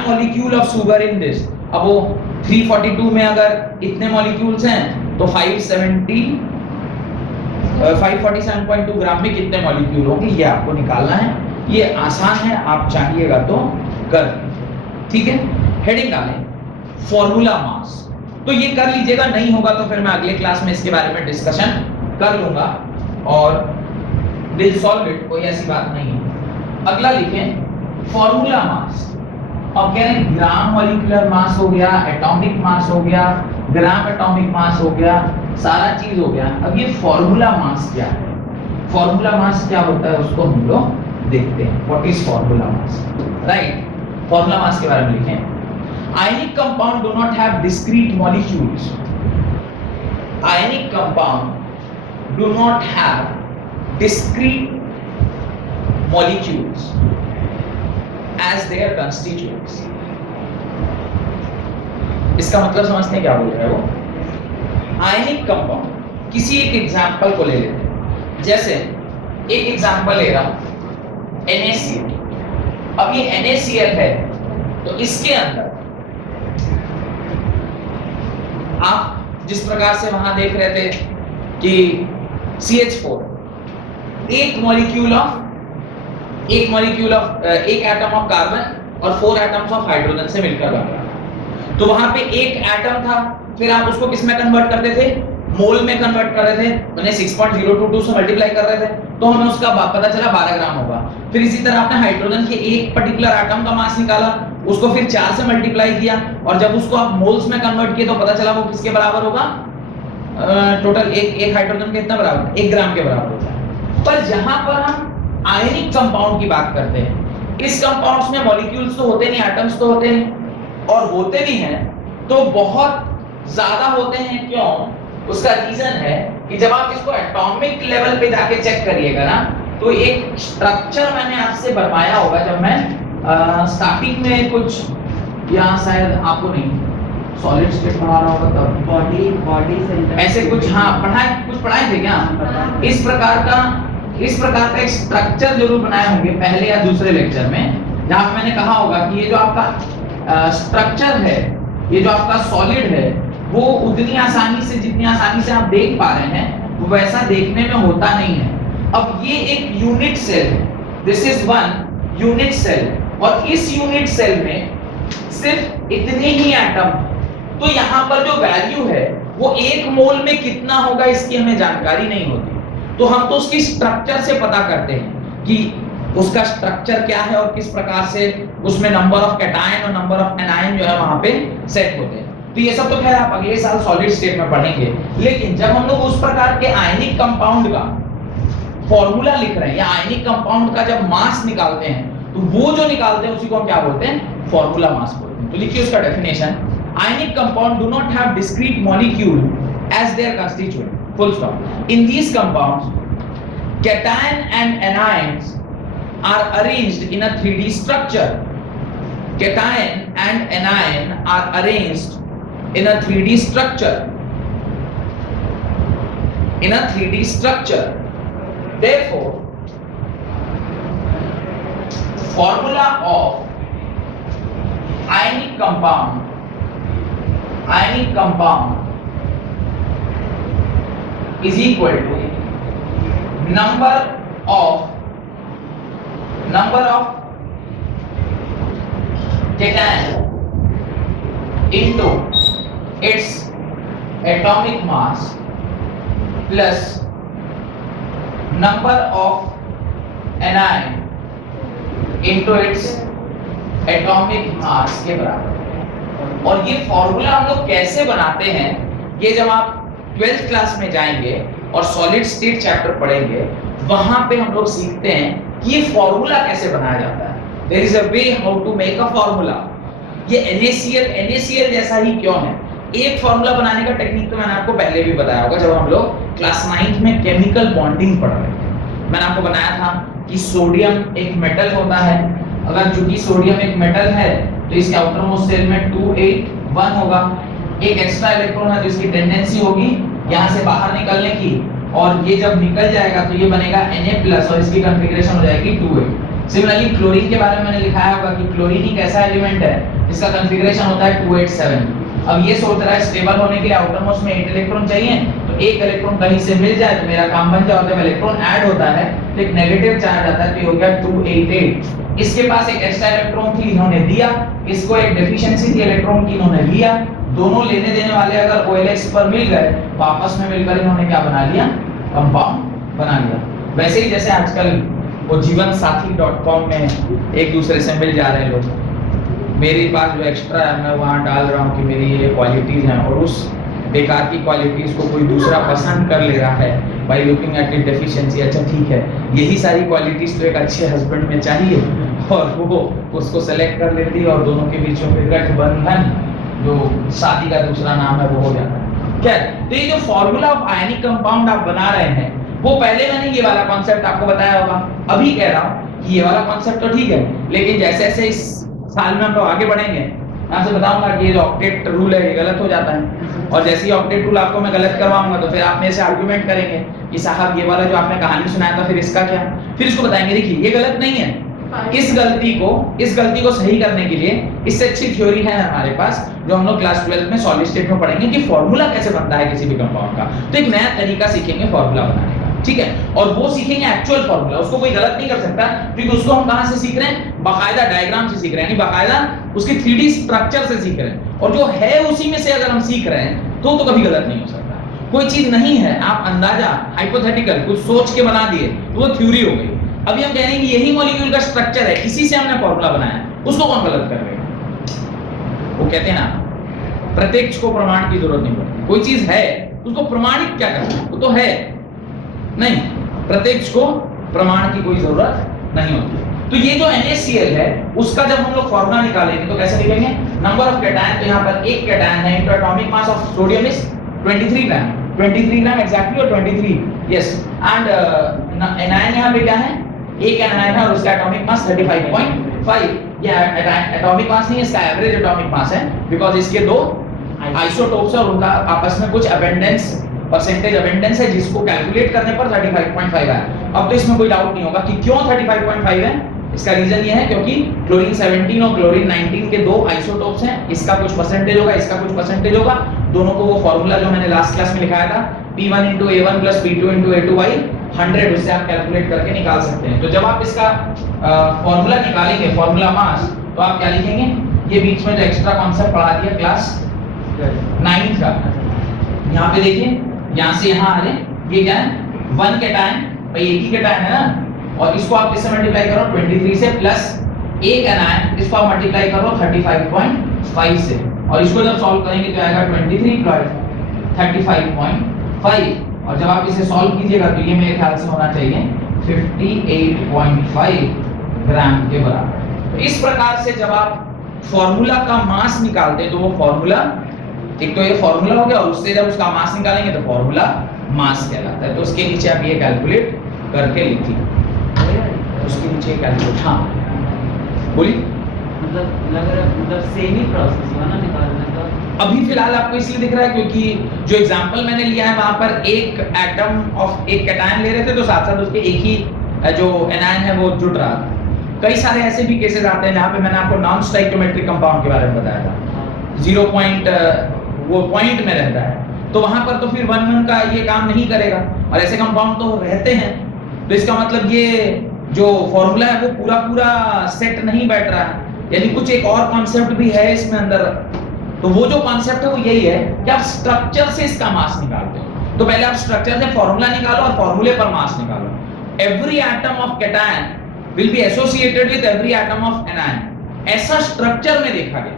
molecule of sugar in this. अब वो 342 में अगर इतने मॉलिक्यूल्स हैं तो 547.2 ग्राम में कितने मॉलिक्यूल होंगे ये आपको निकालना है। ये आसान है, आप चाहिएगा तो कर, ठीक है। हेडिंग डालें फॉर्मूला मास, तो ये कर लीजिएगा, नहीं होगा तो फिर मैं अगले क्लास में इसके बारे में डिस्कशन कर लूंगा और विल सॉल्व इट, कोई ऐसी बात नहीं है। अगला लिखें फॉर्मूला मास। अब कह रहे हैं ग्राम मॉलिक्यूलर मास हो गया, एटॉमिक मास हो गया, ग्राम एटॉमिक मास हो गया, सारा चीज हो गया। अब ये फॉर्मूला मास क्या है, फॉर्मूला मास क्या होता है उसको हम लोग देखते हैं। What is formula mass, right. Formula mass के बारे में लिखें ionic compound do not have discrete molecules. Ionic compound do not have discrete molecules as their constituents. इसका मतलब समझते हैं क्या बोल रहे हैं वो। आयनिक कंपाउंड, किसी एक एग्जांपल को ले लेते हैं, जैसे एक एग्जांपल ले रहा हूं NaCl। अब ये NaCl है तो इसके अंदर आप जिस प्रकार से वहां देख रहे थे कि CH4 एक मॉलिक्यूल ऑफ एक एटम ऑफ कार्बन और 4 एटम्स ऑफ हाइड्रोजन से मिलकर बन रहा था। तो वहां पे एक एटम था, फिर आप उसको किस में कन्वर्ट करते थे, मोल में कन्वर्ट कर रहे थे, मैंने 6.022 से मल्टीप्लाई कर रहे थे तो हमें उसका पता चला 12 ग्राम होगा। फिर इसी तरह आपने हाइड्रोजन के एक पर्टिकुलर एटम का मास निकाला, उसको फिर 4 से मल्टीप्लाई किया और जब उसको आप मोल्स में कन्वर्ट किए तो पता चला वो किसके बराबर होगा, टोटल एक हाइड्रोजन के कितना बराबर, 1 ग्राम के बराबर होता है। पर जहां पर हम आयनिक कंपाउंड की बात करते हैं, इस कंपाउंड्स में मॉलिक्यूल्स तो होते नहीं, एटम्स तो होते हैं, और होते भी हैं तो बहुत ज्यादा होते हैं। क्यों, उसका रीजन है कि जब आप इसको एटॉमिक लेवल पे जाके चेक करिएगा ना, तो एक स्ट्रक्चर मैंने आपसे बनवाया होगा जब मैं स्टार्टिंग में कुछ, यहाँ शायद आपको नहीं सॉलिड स्टेट पढ़ा रहा होगा तब, बॉडी सेंटर ऐसे कुछ, हाँ पढ़ाए थे क्या, इस प्रकार का एक स्ट्रक्चर जरूर बनाए होंगे पहले या दूसरे लेक्चर में, जहां मैंने कहा होगा कि ये जो आपका स्ट्रक्चर है, ये जो आपका सॉलिड है, वो उतनी आसानी से, जितनी आसानी से आप देख पा रहे हैं, वो वैसा देखने में होता नहीं है। अब ये एक यूनिट सेल है, दिस इज 1 यूनिट सेल, और इस यूनिट सेल में सिर्फ इतने ही एटम, तो यहाँ पर जो वैल्यू है वो 1 मोल में कितना होगा इसकी हमें जानकारी नहीं होती, तो हम तो उसकी स्ट्रक्चर से पता करते हैं कि उसका स्ट्रक्चर क्या है और किस प्रकार से उसमें नंबर ऑफ कैटायन और नंबर ऑफ एनायन जो है वहां पे सेट होते हैं। तो ये सब तो खैर आप अगले साल सॉलिड स्टेट में पढ़ेंगे, लेकिन जब हम लोग उस प्रकार के आयनिक कंपाउंड का फॉर्मूला लिख रहे हैं या आयनिक कंपाउंड का जब मास निकालते हैं, तो वो जो निकालते हैं उसी को हम क्या बोलते हैं, फॉर्मूला मास बोलते हैं। तो लिखिए उसका definition, ionic compound do not have discrete molecule as their constituent, full stop. In these compounds, cation and anions are arranged in a 3D structure. Cation and anion are arranged in a 3D structure. In a 3D structure. Therefore, formula of ionic compound is equal to number of cation into its atomic mass plus number of anion into its atomic mass के बराबर है। और ये formula हम लोग कैसे बनाते हैं, ये जब आप 12th क्लास में जाएंगे और सॉलिड स्टेट चैप्टर पढ़ेंगे, वहां पे हम लोग सीखते हैं कि ये फॉर्मूला कैसे बनाया जाता है। There is a way how to make a formula. ये NaCl जैसा ही क्यों है? एक फॉर्मूला बनाने का टेक्निक तो मैंने आपको पहले भी बताया होगा, जब हम लोग क्लास 9th में केमिकल बॉन्डिंग पढ़ रहे थे। मैंने आपको बनाया था कि सोडियम एक मेटल होता है, अगर चूंकि सोडियम एक मेटल है तो इसके आउटर मोस्ट शेल में 281 होगा। एक एक्स्ट्रा इलेक्ट्रॉन है, जिसकी टेंडेंसी होगी यहां से बाहर निकलने की, और ये जब निकल जाएगा तो ये बनेगा Na+ और इसकी कॉन्फ़िगरेशन हो जाएगी 280। सिमिलरली क्लोरीन के बारे में मैंने लिखाया होगा कि क्लोरीन एक ऐसा एलिमेंट है जिसका कॉन्फ़िगरेशन होता है 287। अब ये सोच रहा है स्टेबल होने के लिए आउटर मोस्ट में 8 इलेक्ट्रॉन चाहिए, तो एक इलेक्ट्रॉन कहीं से मिल जाए तो मेरा काम बन जाए। जब इलेक्ट्रॉन ऐड होता है तो एक नेगेटिव चार्ज आता है, तो ये हो गया 288। इसके पास एक एक्स्ट्रा इलेक्ट्रॉन थी, इन्होंने दिया, इसको एक डेफिशिएंसी थी इलेक्ट्रॉन की, इन्होंने लिया। दोनों लेने देने वाले अगर OLX पर मिल गए तो आपस में मिलकर इन्होंने क्या बना लिया? कंपाउंड बना लिया। वैसे ही जैसे आजकल वो जीवनसाथी.com में एक दूसरे से मिल जा रहे हैं लोग, मेरे पास जो एक्स्ट्रा है मैं वहाँ डाल रहा हूँ कि मेरी ये क्वालिटीज हैं, और उस बेकार की क्वालिटीज को कोई दूसरा पसंद कर ले रहा है by looking at it deficiency. अच्छा ठीक है, यही सारी क्वालिटीज तो एक अच्छे हस्बैंड में चाहिए, और वो उसको सेलेक्ट कर लेती है और दोनों के बीच में गठबंधन, जो शादी का दूसरा नाम है, वो हो जाता है। क्या तो ये जो फॉर्मूला ऑफ आयनिक कंपाउंड आप बना रहे हैं, वो पहले मैंने ये वाला कॉन्सेप्ट आपको बताया होगा। अभी कह रहा हूँ कि ये वाला कॉन्सेप्ट तो ठीक है, लेकिन जैसे जैसे इस साल में हम लोग आगे बढ़ेंगे, मैं आपसे बताऊंगा कि ये जो ऑक्टेट रूल है ये गलत हो जाता है, और जैसे ही ऑक्टेट रूल आपको मैं गलत करवाऊंगा तो फिर आप मेरे से आर्गुमेंट करेंगे कि साहब ये वाला जो आपने कहानी सुनाया था फिर इसका क्या। फिर इसको बताएंगे देखिए ये गलत नहीं है, इस गलती को सही करने के लिए इससे अच्छी थ्योरी है हमारे पास, जो हम लोग क्लास 12 में सॉलिड स्टेट में पढ़ेंगे कि फॉर्मूला कैसे बनता है किसी भी कंपाउंड का। तो एक नया तरीका सीखेंगे फॉर्मूला बनाने का, ठीक है, और वो सीखेंगे एक्चुअल फॉर्मूला, उसको कोई गलत नहीं कर सकता, क्योंकि उसको हम कहां से सीख रहे हैं? बाकायदा डायग्राम से सीख रहे हैं, यानी बाकायदा उसकी 3D स्ट्रक्चर से सीख रहे हैं, और जो है उसी में से अगर हम सीख रहे हैं तो कभी गलत नहीं हो सकता। कोई चीज नहीं है, आप अंदाजा हाइपोथेटिकल कुछ सोच के बना दिए तो वो थ्योरी हो गई। अभी हम कह रहे हैं कि यही मॉलिक्यूल का स्ट्रक्चर है, इसी से हमने फॉर्मूला बनाया, उसको कौन गलत कर रहे हैं? वो कहते हैं ना प्रत्यक्ष को प्रमाण की जरूरत नहीं पड़ती। कोई चीज है उसको प्रमाणित क्या करना है? वो तो है नहीं, प्रत्यक्ष को प्रमाण की कोई जरूरत नहीं होती। तो ये जो NaCl है उसका जब हम लोग फॉर्मूला निकालेंगे तो कैसे लिखेंगे? नंबर ऑफ कैटायन, तो यहाँ पर एक कैटायन है, into atomic mass of sodium is 23 gram, 23 gram exactly, और 23 यस, एंड एनायन यहाँ पे क्या है? एक एनायन है और उसका एटॉमिक मास 35.5। ये एटॉमिक मास नहीं है, इसका एवरेज एटॉमिक मास है, बिकॉज़ इसके दो आइसोटोप्स है और उनका आपस में कुछ अबेंडेंस, परसेंटेज अबेंडेंस है, जिसको कैलकुलेट करने पर 35.5 है। अब तो इसमें कोई डाउट नहीं होगा कि क्यों 35.5 है। इसका रीजन ये है क्योंकि क्लोरीन 17 और क्लोरीन 19 के दो आइसोटोप्स हैं, इसका कुछ परसेंटेज होगा, इसका कुछ परसेंटेज होगा, दोनों को वो फॉर्मूला जो मैंने लास्ट क्लास में लिखाया था P1 * A1 + P2 * A2/100, उससे आप कैलकुलेट करके निकाल सकते हैं। तो जब आप इसका फॉर्मूला निकालेंगे, फॉर्मूला मास, तो आप क्या लिखेंगे? ये बीच में जो एक्स्ट्रा कॉन्सेप्ट पढ़ा दिया क्लास 9 का, यहाँ पे देखिए, यहाँ से यहाँ आ रहे, ये क्या है? 1 कैटायन, भाई एक ही कैटायन है ना, और इसको आप इससे मल्टीप्लाई करो 23 से, प्लस एक एनायन, इसको आप मल्टीप्लाई करो 35.5 से, और इसको जब सॉल्व करेंगे तो आएगा 23 + 35.5, और जब आप इसे सॉल्व कीजिएगा तो ये मेरे ख्याल से होना चाहिए 58.5 ग्राम के बराबर। तो इस प्रकार से जब आप फॉर्मूला का मास निकालते हैं तो वो फॉर्मूला, एक तो ये फॉर्मूला हो गया, और उससे जब उसका मास निकालेंगे तो फॉर्मूला मास कहलाता है। तो उसके नीचे आप ये कैलकुलेट करके लिखिए, उसके नीचे कैलकुलेट, हाँ बोलिए। मतलब सेम ही प्रोसेस हुआ ना निकालने का? अभी फिलहाल आपको इसलिए दिख रहा है क्योंकि जो एग्जांपल मैंने लिया है वहां पर एक एटम ऑफ एक कैटायन ले रहे थे, तो साथ साथ उसके एक ही जो एनायन है वो जुड़ रहा था। कई सारे ऐसे भी केसेस आते हैं जहाँ पे मैंने आपको नॉन स्टोइकियोमेट्रिक कंपाउंड के बारे में बताया था, 0 पॉइंट वो पॉइंट में रहता है, तो वहां पर तो फिर 1 का ये काम नहीं करेगा, और ऐसे कंपाउंड तो रहते हैं। तो इसका मतलब ये जो फॉर्मूला है वो पूरा सेट नहीं बैठ रहा है, यानी कुछ एक और कॉन्सेप्ट भी है इसमें अंदर। तो वो जो कॉन्सेप्ट है वो यही है कि आप स्ट्रक्चर से इसका मास निकालते हो। तो पहले आप स्ट्रक्चर से फॉर्मूला निकालो और फॉर्मूले पर मास निकालो। every atom of cation will be associated with every atom of anion, ऐसा स्ट्रक्चर में देखा गया।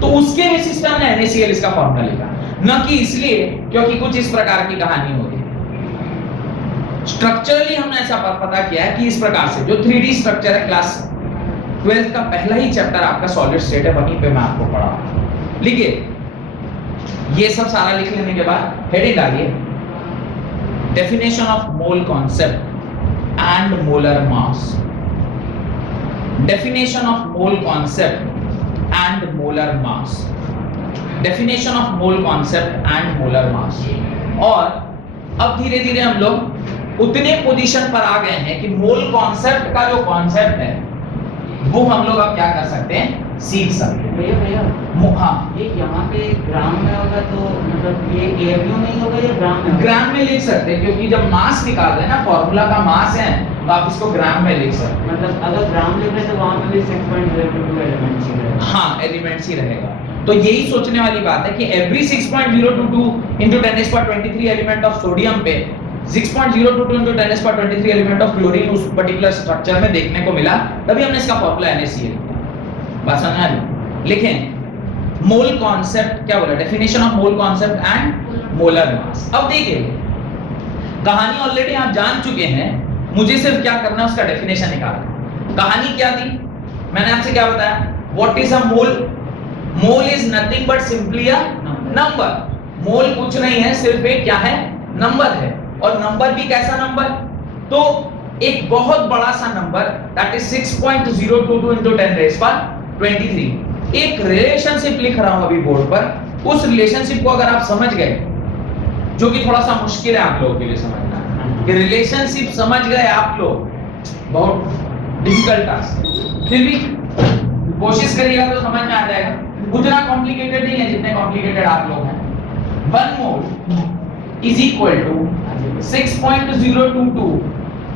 तो उसके बेसिस पे हमने NaCl इसका फॉर्मूला लिखा, न कि इसलिए क्योंकि कुछ इस प्रकार की कहानी होगी। स्ट्रक्चरली हमने ऐसा पता किया है कि इस प्रकार से जो 3D स्ट्रक्चर है, क्लास 12th का पहला ही चैप्टर आपका सॉलिड स्टेट है, वहीं पे मैं आपको पढ़ा। लिखिए, ये सब सारा लिख लेने के बाद हेडिंग डालिए, definition of mole concept and molar mass. Definition of mole concept and molar mass. Definition of mole concept and molar mass. और अब धीरे धीरे हम लोग उतने पोजीशन पर आ गए हैं कि मोल कॉन्सेप्ट का जो कॉन्सेप्ट है वो हम लोग अब क्या कर सकते हैं, सीख सकते हैं। भैया हाँ, ये यहाँ पे ग्राम में होगा तो मतलब ये AMU नहीं होगा या ग्राम में होगा? ग्राम में लिख सकते हैं, क्योंकि जब मास निकाल रहे हैं ना, फॉर्मूला का मास है, तो आप इसको ग्राम में लिख सकते हैं। मतलब अगर ग्राम लिख रहे तो वहाँ पे भी 6.022 एलिमेंट्स ही रहेगा। हाँ, एलिमेंट्स ही रहेगा। तो यही सोचने वाली बात है कि every 6.022 into 10⁻23 element of sodium पे 6.022 into 10⁻23 एलिमेंट ऑफ क्लोरीन उस पर्टिकुलर स्ट्रक्चर में देखने को मिला, तभी हमने इसका फॉर्मूला NaCl किया। बात समझ आ रही? लिखें, मोल कॉन्सेप्ट क्या बोला, definition of mole concept and molar mass. अब देखिए, कहानी ऑलरेडी आप जान चुके हैं, मुझे सिर्फ क्या करना है, उसका डेफिनेशन निकालना। कहानी क्या थी, मैंने आपसे क्या बताया, what is a mole? Mole is nothing but simply a number. Mole कुछ नहीं है, सिर्फ एक क्या है, नंबर है। और नंबर भी कैसा नंबर, तो एक बहुत बड़ा सा नंबर, दैट इज 6.022 into 10⁻23। एक रिलेशनशिप लिख रहा हूं अभी बोर्ड पर, उस रिलेशनशिप को अगर आप समझ गए, जो कि थोड़ा सा मुश्किल है आप लोगों के लिए समझना, कि रिलेशनशिप समझ गए आप लोग, बहुत डिफिकल्ट टास्क, फिर भी कोशिश करिएगा तो समझ में आ जाएगा। उतना कॉम्प्लिकेटेड नहीं है जितने कॉम्प्लिकेटेड आप लोग हैं। 1 mole is equal to 6.022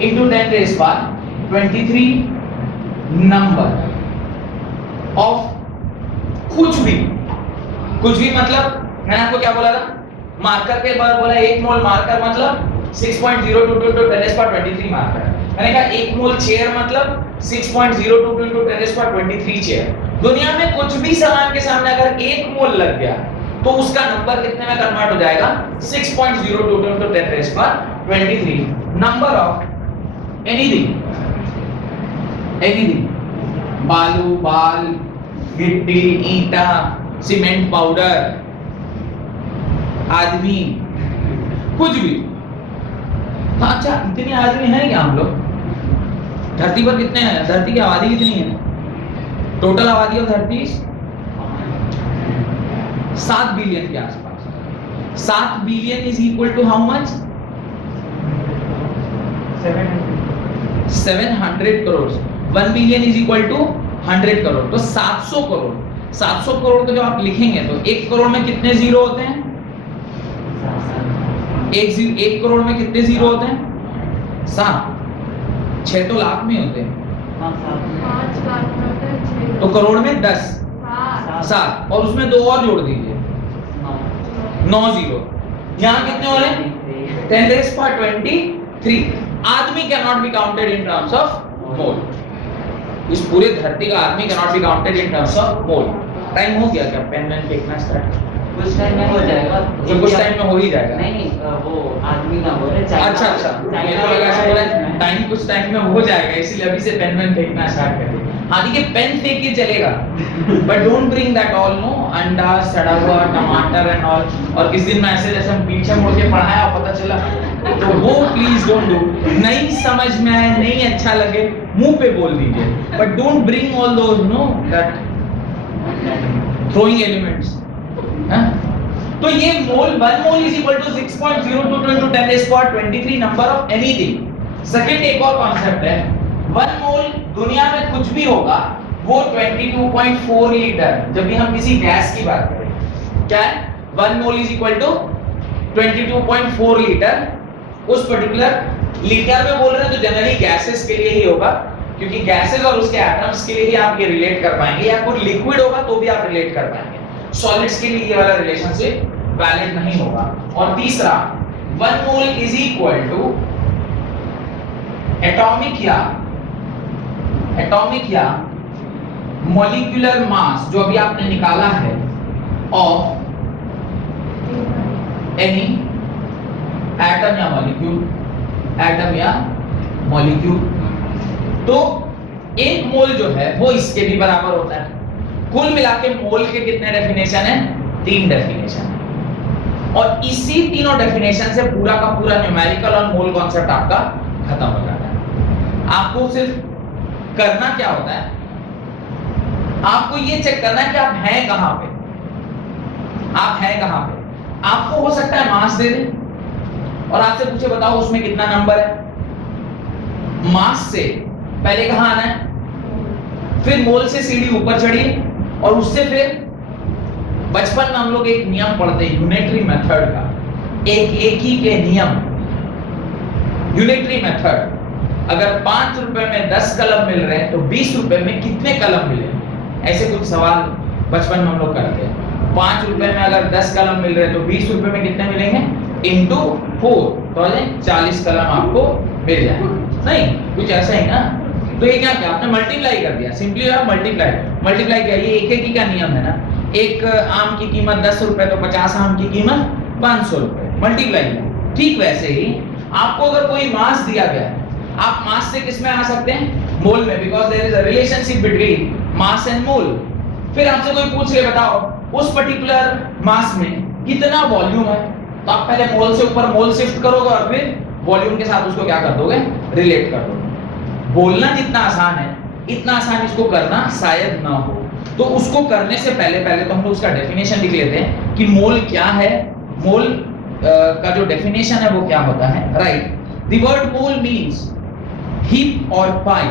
into 10⁻23 number of कुछ भी मतलब, मैंने आपको क्या बोला था, मार्कर के बारे बोला, 1 मोल मार्कर मतलब 6.022 into 10⁻23 मार्कर। मैंने कहा 1 मोल चेयर मतलब 6.022 into 10⁻23 चेयर। दुनिया में कुछ भी सामान के सामने अगर 1 मोल लग गया तो उसका नंबर कितने में कन्वर्ट हो जाएगा, 6.022 into 10⁻23 नंबर ऑफ एनीथिंग, बालू, बाल, गिट्टी, ईंटा, सीमेंट पाउडर, आदमी, कुछ भी। हाँ, अच्छा, इतने आदमी हैं क्या हम लोग धरती पर? कितने हैं? धरती की आबादी कितनी है? टोटल आबादी ऑफ धरती 7 बिलियन के आसपास। 7 billion is equal to how much? 700 crore. 1 billion is equal to 100 crore, तो 700 करोड़। 700 करोड़ को जब आप लिखेंगे तो 1 करोड़ में कितने जीरो होते हैं? 1 करोड़ में कितने जीरो होते हैं? 7। 6 तो लाख में होते हैं, 5 लाख में होते हैं, 6 तो करोड़ में 10, 7 और उसमें 2 और जोड़ दीजिए, 9 जीरो। यहाँ कितने हो रहे हैं? 10⁻23। आदमी can not be counted in terms of mole. इस पूरे धरती का आदमी can not be counted in terms of mole. Time हो गया क्या? पेन में फेंकना स्टार्ट? कुछ टाइम में हो जाएगा, जो कुछ टाइम में हो ही जाएगा। नहीं वो आदमी का बोल रहे, अच्छा, मेरे को लगा ऐसा बोला टाइम कुछ टाइम में हो जाएगा, इसीलिए अभी से पेन में फेंकना स्टार्ट कर दिया। हाँ, देखिए, पेन फेंक के चलेगा, but don't bring that all, no, अंडा, सड़ा हुआ टमाटर एंड ऑल। और किस दिन मैं ऐसे जैसे हम पीछे मुड़ के पढ़ाया और पता चला, तो वो प्लीज डोंट डू। नहीं समझ में आए, नहीं अच्छा लगे, मुंह पे बोल दीजिए, but don't bring all those, no, that throwing elements. तो ये mole, 1 mole is equal to 6.022 into 10⁻23 number of anything. Second एक और कॉन्सेप्ट है, 1 मोल दुनिया में कुछ भी होगा वो 22.4 लीटर, जब भी हम किसी गैस की बात करें, क्या है? 1 mole is equal to 22.4 litre. उस पर्टिकुलर लीटर में बोल रहे हैं तो जनरली गैसेस के लिए ही होगा, क्योंकि गैसेस और उसके एटम्स के लिए ही आप ये रिलेट कर पाएंगे, या कोई लिक्विड होगा तो भी आप रिलेट कर पाएंगे। सॉलिड्स के लिए ये वाला रिलेशनशिप वैलिड नहीं होगा। और तीसरा, 1 mole is equal to atomic या मॉलिक्यूलर मास जो अभी आपने निकाला है ऑफ एनी एटम या मॉलिक्यूल, तो एक मोल जो है वो इसके भी बराबर होता है। कुल मिला के मोल के कितने डेफिनेशन है? 3 डेफिनेशन है, और इसी तीनों डेफिनेशन से पूरा का पूरा न्यूमेरिकल और मोल कॉन्सेप्ट आपका खत्म हो जाता है। आपको सिर्फ करना क्या होता है, आपको ये चेक करना है कि आप हैं कहां पे। आपको हो सकता है मास दे दे और आपसे पूछे बताओ उसमें कितना नंबर है। मास से पहले कहां आना है, फिर मोल से सीढ़ी ऊपर चढ़िए, और उससे फिर बचपन में हम लोग एक नियम पढ़ते हैं यूनिटरी मेथड का, एक ही के नियम, यूनिटरी मेथड। अगर 5 रुपए में 10 कलम मिल रहे हैं तो 20 रुपए में कितने कलम मिले, ऐसे कुछ सवाल बचपन में हम लोग करते हैं। 5 रुपए में अगर 10 कलम मिल रहे हैं तो 20 रुपए में कितने मिलेंगे, इंटू 4, तो 40 कलम आपको मिल जाएंगे। नहीं कुछ ऐसा ही ना, तो ये क्या किया आपने, मल्टीप्लाई कर दिया, सिंपली मल्टीप्लाई किया। ये एक ही का नियम है ना, एक आम की कीमत 10 रुपए तो 50 आम की कीमत 500 रुपए, मल्टीप्लाई किया। ठीक वैसे ही आपको अगर कोई मास दिया गया है, आप मास से किस में आ सकते हैं, मोल में, because there is a relationship between mass and mole. फिर आपसे कोई पूछ ले बताओ उस पर्टिकुलर मास में कितना वॉल्यूम है, तो आप पहले मोल से ऊपर मोल शिफ्ट करोगे और फिर वॉल्यूम के साथ उसको क्या कर दोगे, रिलेट कर दोगे। बोलना जितना आसान है इतना आसान इसको करना शायद ना हो, तो उसको करने से पहले तो हम लोग उसका डेफिनेशन लिख लेते हैं कि मोल क्या है। मोल का जो डेफिनेशन है वो क्या होता है, right. The word mole means heap और पाइल,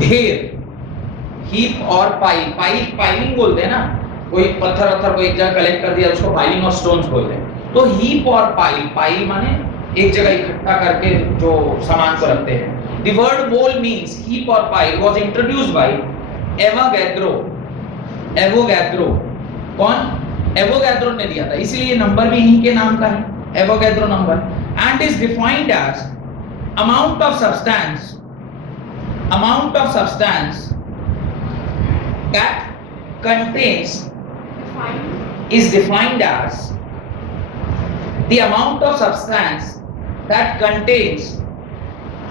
ढेर, हीप और पाइलिंग बोलते हैं ना, कोई पत्थर को एक जगह कलेक्ट कर दिया उसको पाइलिंग और स्टोन्स बोलते हैं। तो हीप और पाइल माने एक जगह इकट्ठा करके जो सामान को रखते हैं। The word mole means heap or pile was introduced by Avogadro। कौन? एवोगैड्रो ने दिया था, इसलिए नंबर भी इन्हीं के नाम का है, Avogadro number, and is defined as amount of substance that contains, is defined as the amount of substance that contains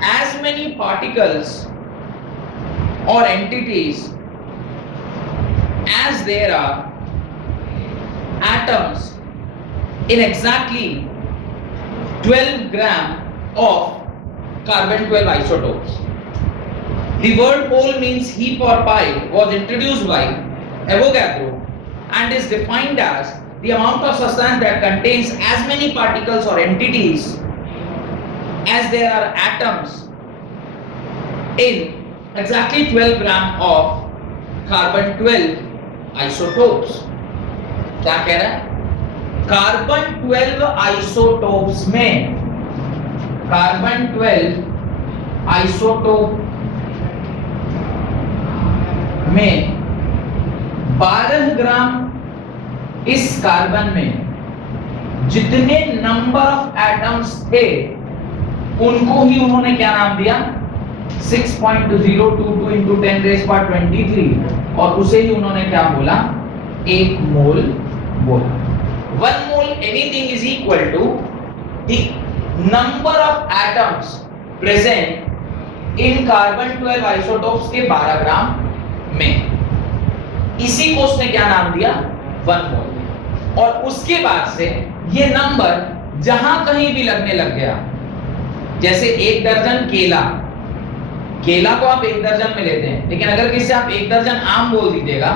as many particles or entities as there are atoms in exactly 12 gram of carbon-12 isotopes. The word mole means heap or pile was introduced by Avogadro and is defined as the amount of substance that contains as many particles or entities as there are atoms in exactly 12 gram of carbon-12 isotopes। क्या कह रहा है, कार्बन-12 isotopes में, कार्बन-12 isotope में 12 ग्राम इस carbon में जितने number of atoms थे उनको ही उन्होंने क्या नाम दिया, 6.022 into 10⁻23, और उसे ही उन्होंने क्या बोला, 1 मोल बोला। 1 mole anything is equal to the number of atoms present in carbon-12 isotopes के 12 ग्राम में, इसी को उसने क्या नाम दिया, 1 मोल। और उसके बाद से ये नंबर जहां कहीं भी लगने लग गया, जैसे 1 दर्जन केला को आप 1 दर्जन में लेते हैं, लेकिन अगर किसी आप 1 दर्जन आम बोल दीजिएगा,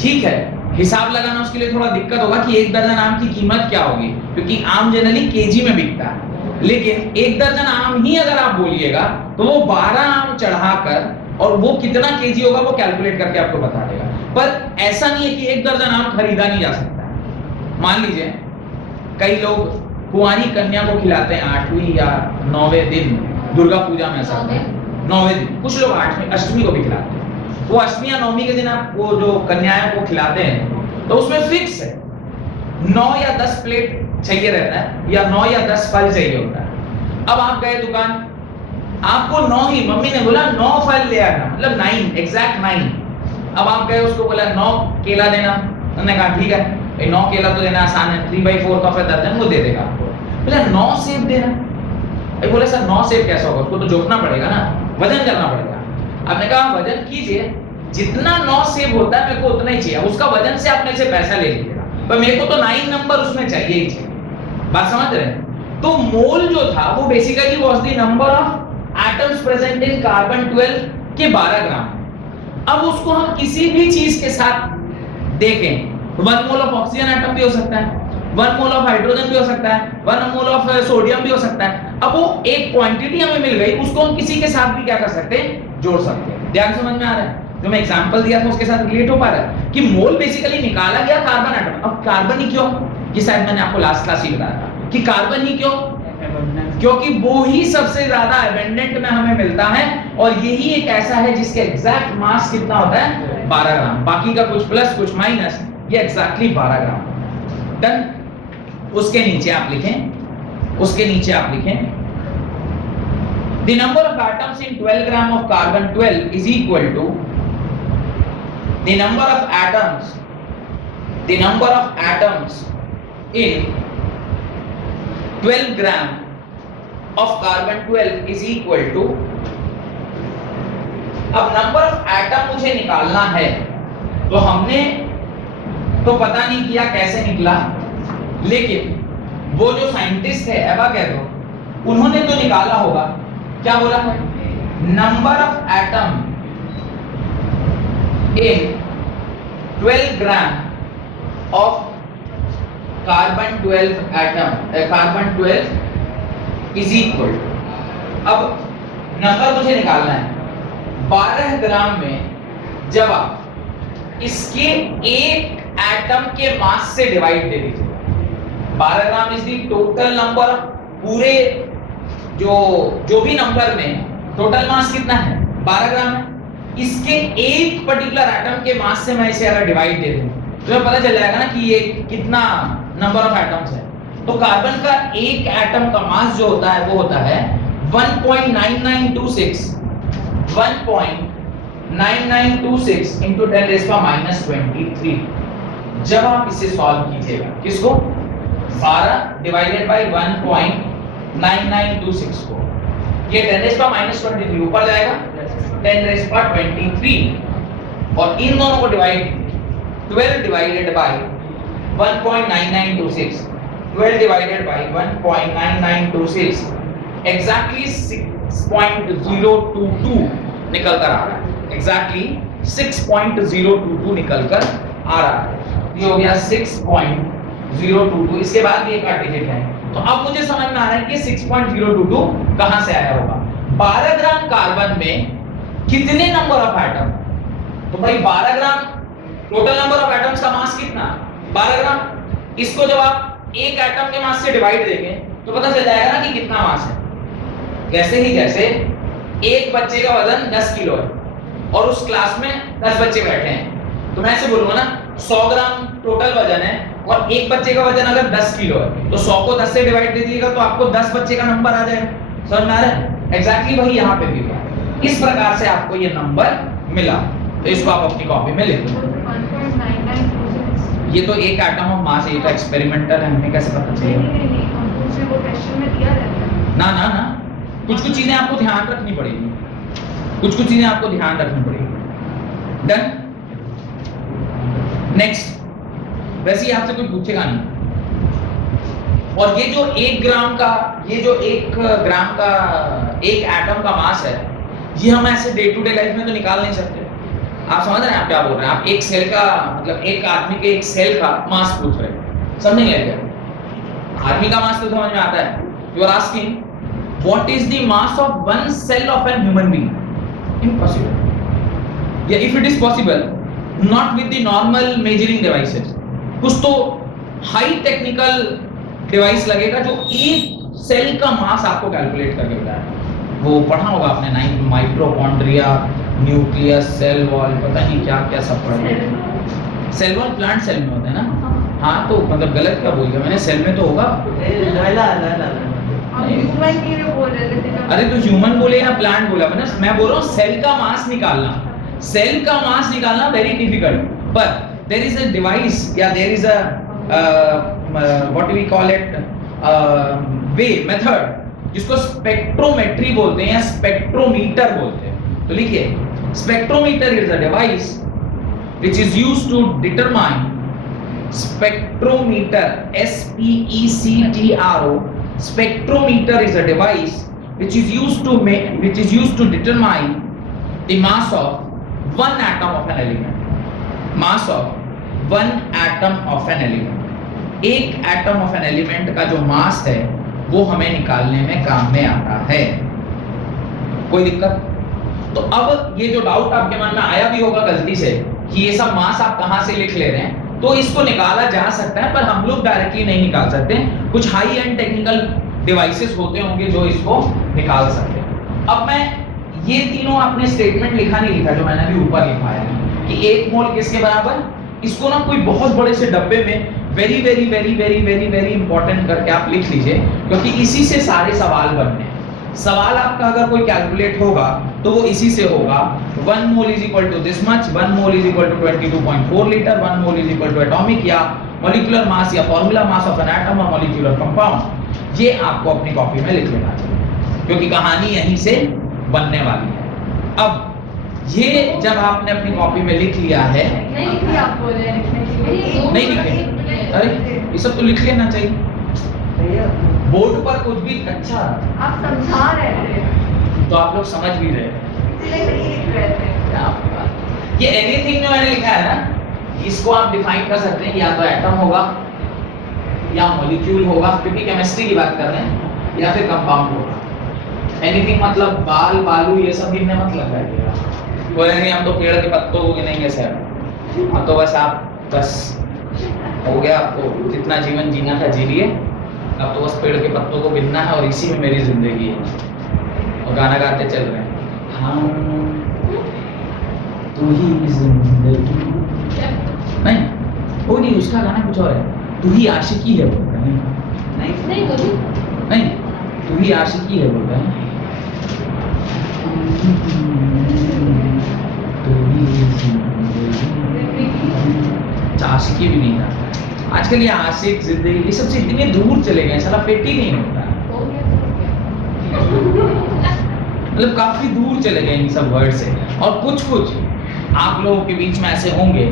ठीक है, हिसाब लगाना उसके लिए थोड़ा दिक्कत होगा कि 1 दर्जन आम की कीमत क्या होगी, क्योंकि आम जनरली केजी में बिकता है। लेकिन 1 दर्जन आम ही अगर आप बोलिएगा तो वो 12 आम चढ़ाकर, और वो कितना केजी होगा वो कैलकुलेट करके आपको बता देगा। पर ऐसा नहीं है कि 1 दर्जन आम खरीदा नहीं जा सकता। मान लीजिए कई लोग कुंवारी कन्या को खिलाते हैं 8वीं या 9वें दिन, दुर्गा पूजा में ऐसा होता है, 9वें दिन, कुछ लोग 8वीं अष्टमी को भी खिलाते हैं। वो अष्टमी या 9वीं के दिन आप वो जो कन्याएं को खिलाते हैं तो उसमें फिक्स है 9 या 10 प्लेट चाहिए रहता है, या 9 या 10 फल चाहिए होता है। अब आप गए दुकान, आपको 9 ही, मम्मी ने बोला 9 फल ले आना, मतलब 9 एग्जैक्ट 9। अब आप गए उसको बोला 9 केला देना, उन्होंने कहा ठीक है भाई 9 केला तो देना आसान है, 3/4 का फिर दर्जन वो दे देगा आपको। बोला 9 सेब देना, भाई बोले सर 9 सेब कैसा होगा, उसको तो जोखना पड़ेगा ना, वजन करना पड़ेगा। आपने कहा वजन कीजिए, जितना 9 सेब होता है मेरे को उतना ही चाहिए, उसका वजन से आपने से पैसा ले लीजिएगा, पर मेरे को तो 9 नंबर उसमें चाहिए ही चाहिए। बात समझ रहे हैं? तो मोल जो था वो basically was the number of atoms present in carbon 12 के 12 ग्राम। अब उसको हम किसी भी चीज के साथ देखें, 1 मोल ऑफ ऑक्सीजन एटम भी हो सकता है, 1 मोल ऑफ हाइड्रोजन भी हो सकता है, 1 मोल ऑफ सोडियम भी हो सकता है। अब वो एक क्वांटिटी हमें मिल गई, उसको हम किसी के साथ भी क्या कर सकते हैं, जोड़ सकते हैं। ध्यान समझ में आ रहा है? जो मैं एग्जांपल दिया था उसके साथ रिलेट हो पा रहा है कि मोल बेसिकली निकाला गया कार्बन एटम। अब कार्बन ही क्यों, कि शायद मैंने आपको लास्ट क्लास ही बताया था कि कार्बन ही क्यों, क्योंकि वो ही सबसे ज्यादा एबंडेंट में हमें मिलता है, और यही एक ऐसा है जिसके एग्जैक्ट मास कितना होता है, 12 ग्राम। बाकी का कुछ प्लस कुछ माइनस, ये एग्जैक्टली 12 ग्राम। डन। उसके नीचे आप लिखें, उसके नीचे आप लिखें the number of atoms in 12 gram of carbon 12 is equal to the number of atoms in 12 gram of carbon 12 is equal to, अब नंबर ऑफ एटम मुझे निकालना है, तो हमने तो पता नहीं किया कैसे निकला, लेकिन वो जो साइंटिस्ट है एबा कह दो, उन्होंने तो निकाला होगा। क्या बोला है? Number of atom in 12 gram of carbon 12 atom, carbon 12 is equal, अब नंबर मुझे निकालना है 12 ग्राम में, जब आप इसके एक एटम के मास से डिवाइड दे दीजिए, 12 gram is the total number, पूरे जो भी नंबर में टोटल मास कितना है, 12 ग्राम है, इसके एक पर्टिकुलर एटम के मास से मैं इसे अगर डिवाइड दे दूं तो हमें पता चल जाएगा ना कि ये कितना नंबर ऑफ एटम्स है। तो कार्बन का एक एटम का मास जो होता है वो होता है 1.9926 into 10⁻⁻23। जब आप इसे सॉल्व कीजिएगा, किसको, 12 डिवाइडेड बाय 1.9926 को, ये 10⁻⁻23 ऊपर जाएगा 10⁻23, और इन दोनों को divide 12 divided by 1.9926, 12 divided by 1.9926 exactly 6.022 निकल कर आ रहा है, एग्जैक्टली 6.022 निकल कर आ रहा है। ये हो गया 6.022। इसके बाद ये का डिजिट है, तो अब मुझे समझ में आ रहा है कि 6.022 कहां से आया होगा। 12 ग्राम कार्बन में कितने नंबर ऑफ एटम, तो भाई 12 ग्राम टोटल नंबर ऑफ एटम्स का मास कितना, 12 ग्राम। इसको जब आप एक एटम के मास से डिवाइड देंगे तो पता चल जाएगा ना कि कितना मास है। जैसे ही जैसे एक बच्चे का वजन 10 किलो है और उस क्लास में 10 बच्चे बैठे हैं, तो मैं ऐसे बोलूंगा ना 100 ग्राम टोटल वजन है और एक बच्चे का वजन अगर 10 किलो है, तो 100 को 10 से डिवाइड दे दीजिएगा तो आपको 10 बच्चे का नंबर आ जाएगा। समझ में आ रहा है? एग्जैक्टली वही यहाँ पे भी हुआ। इस प्रकार से आपको ये नंबर मिला, तो इसको आप अपनी कॉपी में लिख लो। 1.9926। ये तो एक एटम ऑफ मास है, ये तो एक्सपेरिमेंटल है, हमें कैसे पता चलेगा? नहीं, मुझे वो क्वेश्चन में दिया रहता है। ना ना ना, कुछ चीजें आपको ध्यान रखनी पड़ेगी, कुछ चीजें आपको ध्यान रखनी पड़ेगी। डन। नेक्स्ट, वैसे ही आपसे कोई पूछेगा नहीं। और ये जो 1 ग्राम का, ये जो 1 ग्राम का एक एटम का मास है, ये हम ऐसे डे टू डे लाइफ में तो निकाल नहीं सकते। आप समझ रहे हैं आप क्या बोल रहे हैं? आप एक सेल का मतलब एक आदमी के एक सेल का मास पूछ रहे हैं, समझेंगे क्या? आदमी का मास तो समझ में आता है। You are asking what is the mass of one cell of an human being? Impossible. या if it is possible, not with the normal measuring devices, कुछ तो हाई टेक्निकल डिवाइस लगेगा जो एक सेल का मास आपको कैलकुलेट करके बताएगा। वो पढ़ा होगा आपने 9 माइटोकॉन्ड्रिया, न्यूक्लियस, सेल वॉल, पता नहीं क्या क्या सब पढ़ा है। सेल वॉल प्लांट सेल में होता है ना? हाँ, तो मतलब गलत क्या बोल गया मैंने, सेल में तो होगा। आप ह्यूमन की भी बोल रहे थे जब- अरे तो ह्यूमन बोले या प्लांट बोला, मैं बोल रहा हूँ सेल का मास निकालना, सेल का मास निकालना वेरी डिफिकल्ट, पर देयर इज अ डिवाइस या there is a what we call it way method जिसको स्पेक्ट्रोमेट्री बोलते हैं या स्पेक्ट्रोमीटर बोलते हैं। तो लिखिए spectrometer is a device which is used to determine spectrometer, SPECTRO, spectrometer is a device which is used to determine the mass of one atom of an element, mass of one atom of an element। एक atom of an element का जो मास है वो हमें निकालने में काम में आता है। कोई दिक्कत? तो अब ये जो डाउट आपके मन में आया भी होगा गलती से कि ये सब मास आप कहां से लिख ले रहे हैं, तो इसको निकाला जा सकता है, पर हम लोग डायरेक्टली नहीं निकाल सकते। कुछ हाई एंड टेक्निकल डिवाइसेस होते होंगे जो इसको निकाल सकते हैं। अब मैं ये तीनों आपने स्टेटमेंट लिखा नहीं लिखा जो मैंने अभी ऊपर लिखा है कि 1 मोल किसके बराबर, इसको ना कोई बहुत बड़े से डब्बे में very very very very very very important करके आप लिख लीजिए, क्योंकि इसी से सारे सवाल बनने हैं। सवाल आपका अगर कोई कैलकुलेट होगा तो वो इसी से होगा। 1 mole is equal to this much, 1 mole is equal to 22.4 litre, 1 mole is equal to atomic या मॉलिक्यूलर मास या formula mass of an atom और मॉलिक्यूलर कंपाउंड। ये आपको अपनी कॉपी में लिख लेना चाहिए, क्योंकि कहानी यहीं से बनने वाली है। अब ये जब आपने अपनी कॉपी में लिख लिया है, नहीं आप बोल रहे हैं लिखने के लिए। नहीं लिखे, अरे ये सब तो लिख लेना चाहिए बोर्ड पर कुछ भी। अच्छा आप समझा रहे थे तो आप लोग समझ भी रहे हैं। इसलिए नहीं लिख रहे थे। क्या बात। ये एनीथिंग जो मैंने लिखा है ना, इसको आप डिफाइन कर सकते हैं कि या तो एटम होगा या मॉलिक्यूल होगा, क्योंकि केमिस्ट्री की बात कर रहे हैं, या फिर कंपाउंड होगा। एनीथिंग मतलब बाल बालू ये सब गिनने मत लगाइएगा। बोले नहीं हम तो पेड़ के पत्तों को गिनेंगे सर, अब तो बस आप बस हो गया, आपको जितना जीवन जीना था जी लिए, अब तो बस पेड़ के पत्तों को गिनना है और इसी में मेरी जिंदगी है। और गाना गाते चल रहे हैं, हम तू ही जिंदगी, नहीं वो नहीं, उसका गाना कुछ और है, तू ही आशिकी है बोलता है। नहीं तू ही आशिकी है बोलता है। तू ही जिंदगी, आशिकी भी नहीं था आजकल। ये आशिक जिंदगी ये सबसे इतने दूर चले गए, साला फिट ही नहीं होता, मतलब काफी दूर चले गए इन सब वर्ड से। और कुछ आप लोगों के बीच में ऐसे होंगे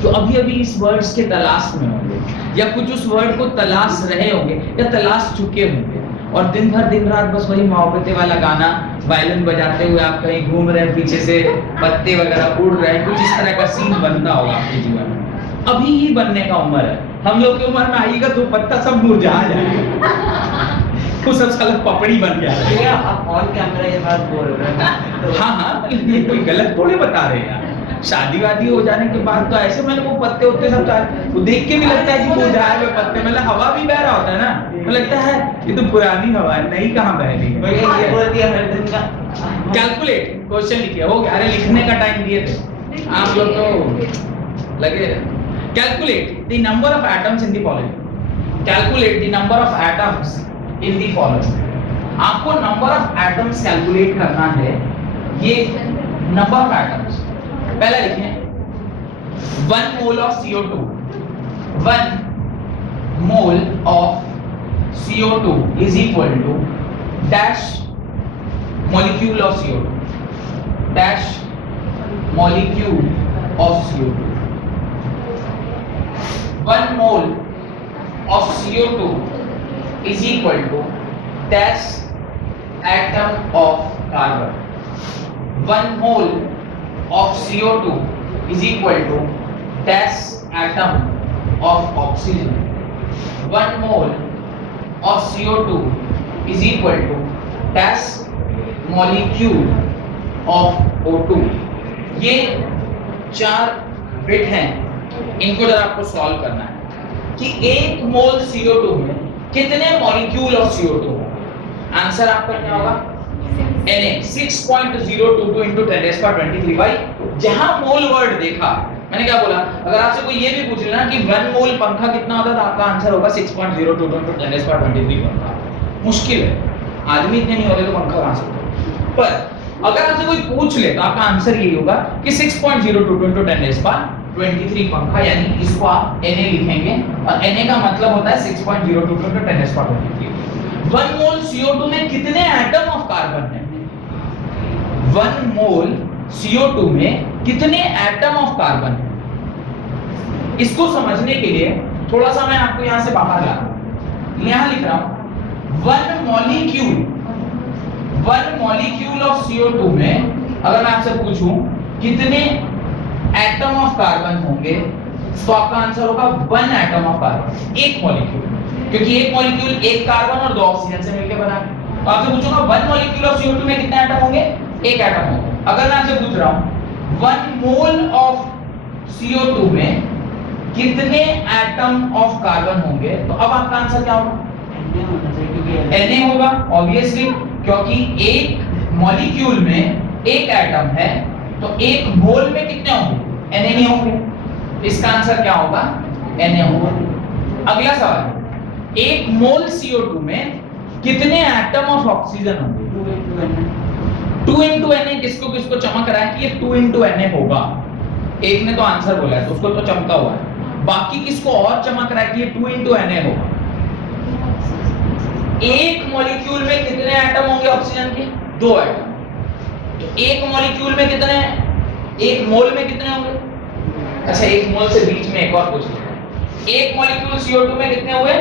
जो अभी अभी इस वर्ड्स के तलाश में होंगे, या कुछ उस वर्ड को तलाश रहे होंगे या तलाश चुके होंगे, और दिन भर दिन रात बस वही मोहब्बतें वाला गाना वायलिन बजाते हुए आप कहीं घूम रहे हैं, पीछे से पत्ते वगैरह उड़ रहे हैं, कुछ इस तरह का सीन बनता होगा आपके जीवन में। अभी ही बनने का उम्र है, हम लोग की उम्र में आएगा तो पत्ता सब मुरझा जाएगा, वो सब साला पपड़ी बन गया। भैया आप ऑन कैमरा ये बात बोल रहे हैं तो हाँ ये कोई गलत थोड़ी बता रहे हैं यार। शादी वादी हो जाने के बाद तो ऐसे मतलब वो पत्ते उत्ते सब वो देख के भी लगता है कि मुरझाए हुए पत्ते, मतलब हवा भी बह रहा होता है ना, तो लगता है ये तो पुरानी हवा है, नई कहाँ बह रही है। भैया ये बोल दिया हर दिन का कैलकुलेट क्वेश्चन लिखिए, हो गया। अरे लिखने का टाइम दिए थे आप लोग तो लगे। Calculate the number of atoms in the following, calculate the number of atoms in the following. आपको नंबर ऑफ एटम्स कैलकुलेट करना है, ये नंबर ऑफ एटम्स पहला लिखिए 1 mole of CO2, 1 mole of CO2 is equal to dash molecule of CO2, dash molecule of CO2. 1 mole of CO2 is equal to dash atom of carbon. 1 mole of CO2 is equal to dash atom of oxygen. 1 mole of CO2 is equal to dash molecule of O2। ये 4 bit हैं, इनको जरा आपको solve करना है कि 1 मोल CO2 में कितने मॉलिक्यूल ऑफ CO2 होगा। आंसर आपका क्या होगा? Na 6.022 into 10⁻23 भाई। जहां मोल वर्ड देखा, मैंने क्या बोला, अगर आपसे कोई ये भी पूछ लेना कि 1 मोल पंखा कितना होता है तो आपका आंसर होगा 6.022 into 10⁻23 पंखा। मुश्किल है, आदमी इतने नहीं होते तो पंखा कहां से होता। पर अगर आपसे कोई पूछ ले तो आपका आंसर यही होगा कि 6.02 × 10⁻23 पंखा, यानी इसको आप Na लिखेंगे और Na का मतलब होता है 6.02 × 10⁻23। 1 मोल CO2 में कितने एटम ऑफ कार्बन है? 1 मोल CO2 में कितने एटम ऑफ कार्बन है? इसको समझने के लिए थोड़ा सा मैं आपको यहां से बाहर ला रहा हूं, यहां लिख रहा हूं 1 मॉलिक्यूल ऑफ CO2 में अगर मैं आपसे पूछूं कितने एटम ऑफ कार्बन होंगे तो आपका आंसर होगा 1 एटम ऑफ कार्बन, एक मॉलिक्यूल, क्योंकि एक मॉलिक्यूल एक कार्बन और 2 ऑक्सीजन से मिलकर बना है। तो आपसे पूछूंगा 1 मॉलिक्यूल ऑफ CO2 में कितने एटम होंगे? एक एटम होगा। अगर मैं आपसे पूछ रहा हूं 1 मोल ऑफ CO2 में कितने एटम ऑफ कार्बन होंगे तो अब आपका आंसर क्या होगा? Na होगा ऑब्वियसली, क्योंकि एक मॉलिक्यूल में एक एटम है तो एक मोल में कितने होंगे? Na नहीं होंगे। इसका आंसर क्या होगा? Na होगा। अगला सवाल, एक मोल CO2 में कितने एटम ऑफ ऑक्सीजन होंगे? 2 into Na। किसको किसको चमक रहा है कि ये 2 into Na होगा? एक ने तो आंसर बोला है तो उसको तो चमका हुआ है, बाकी किसको और चमक रहा है कि ये 2 into Na होगा? एक मॉलिक्यूल में कितने एटम होंगे ऑक्सीजन के? 2 एटम। तो एक मॉलिक्यूल में कितने, एक मोल में कितने होंगे? अच्छा, एक मोल से बीच में एक और पूछ लेते हैं, एक मॉलिक्यूल CO2 में कितने हुए?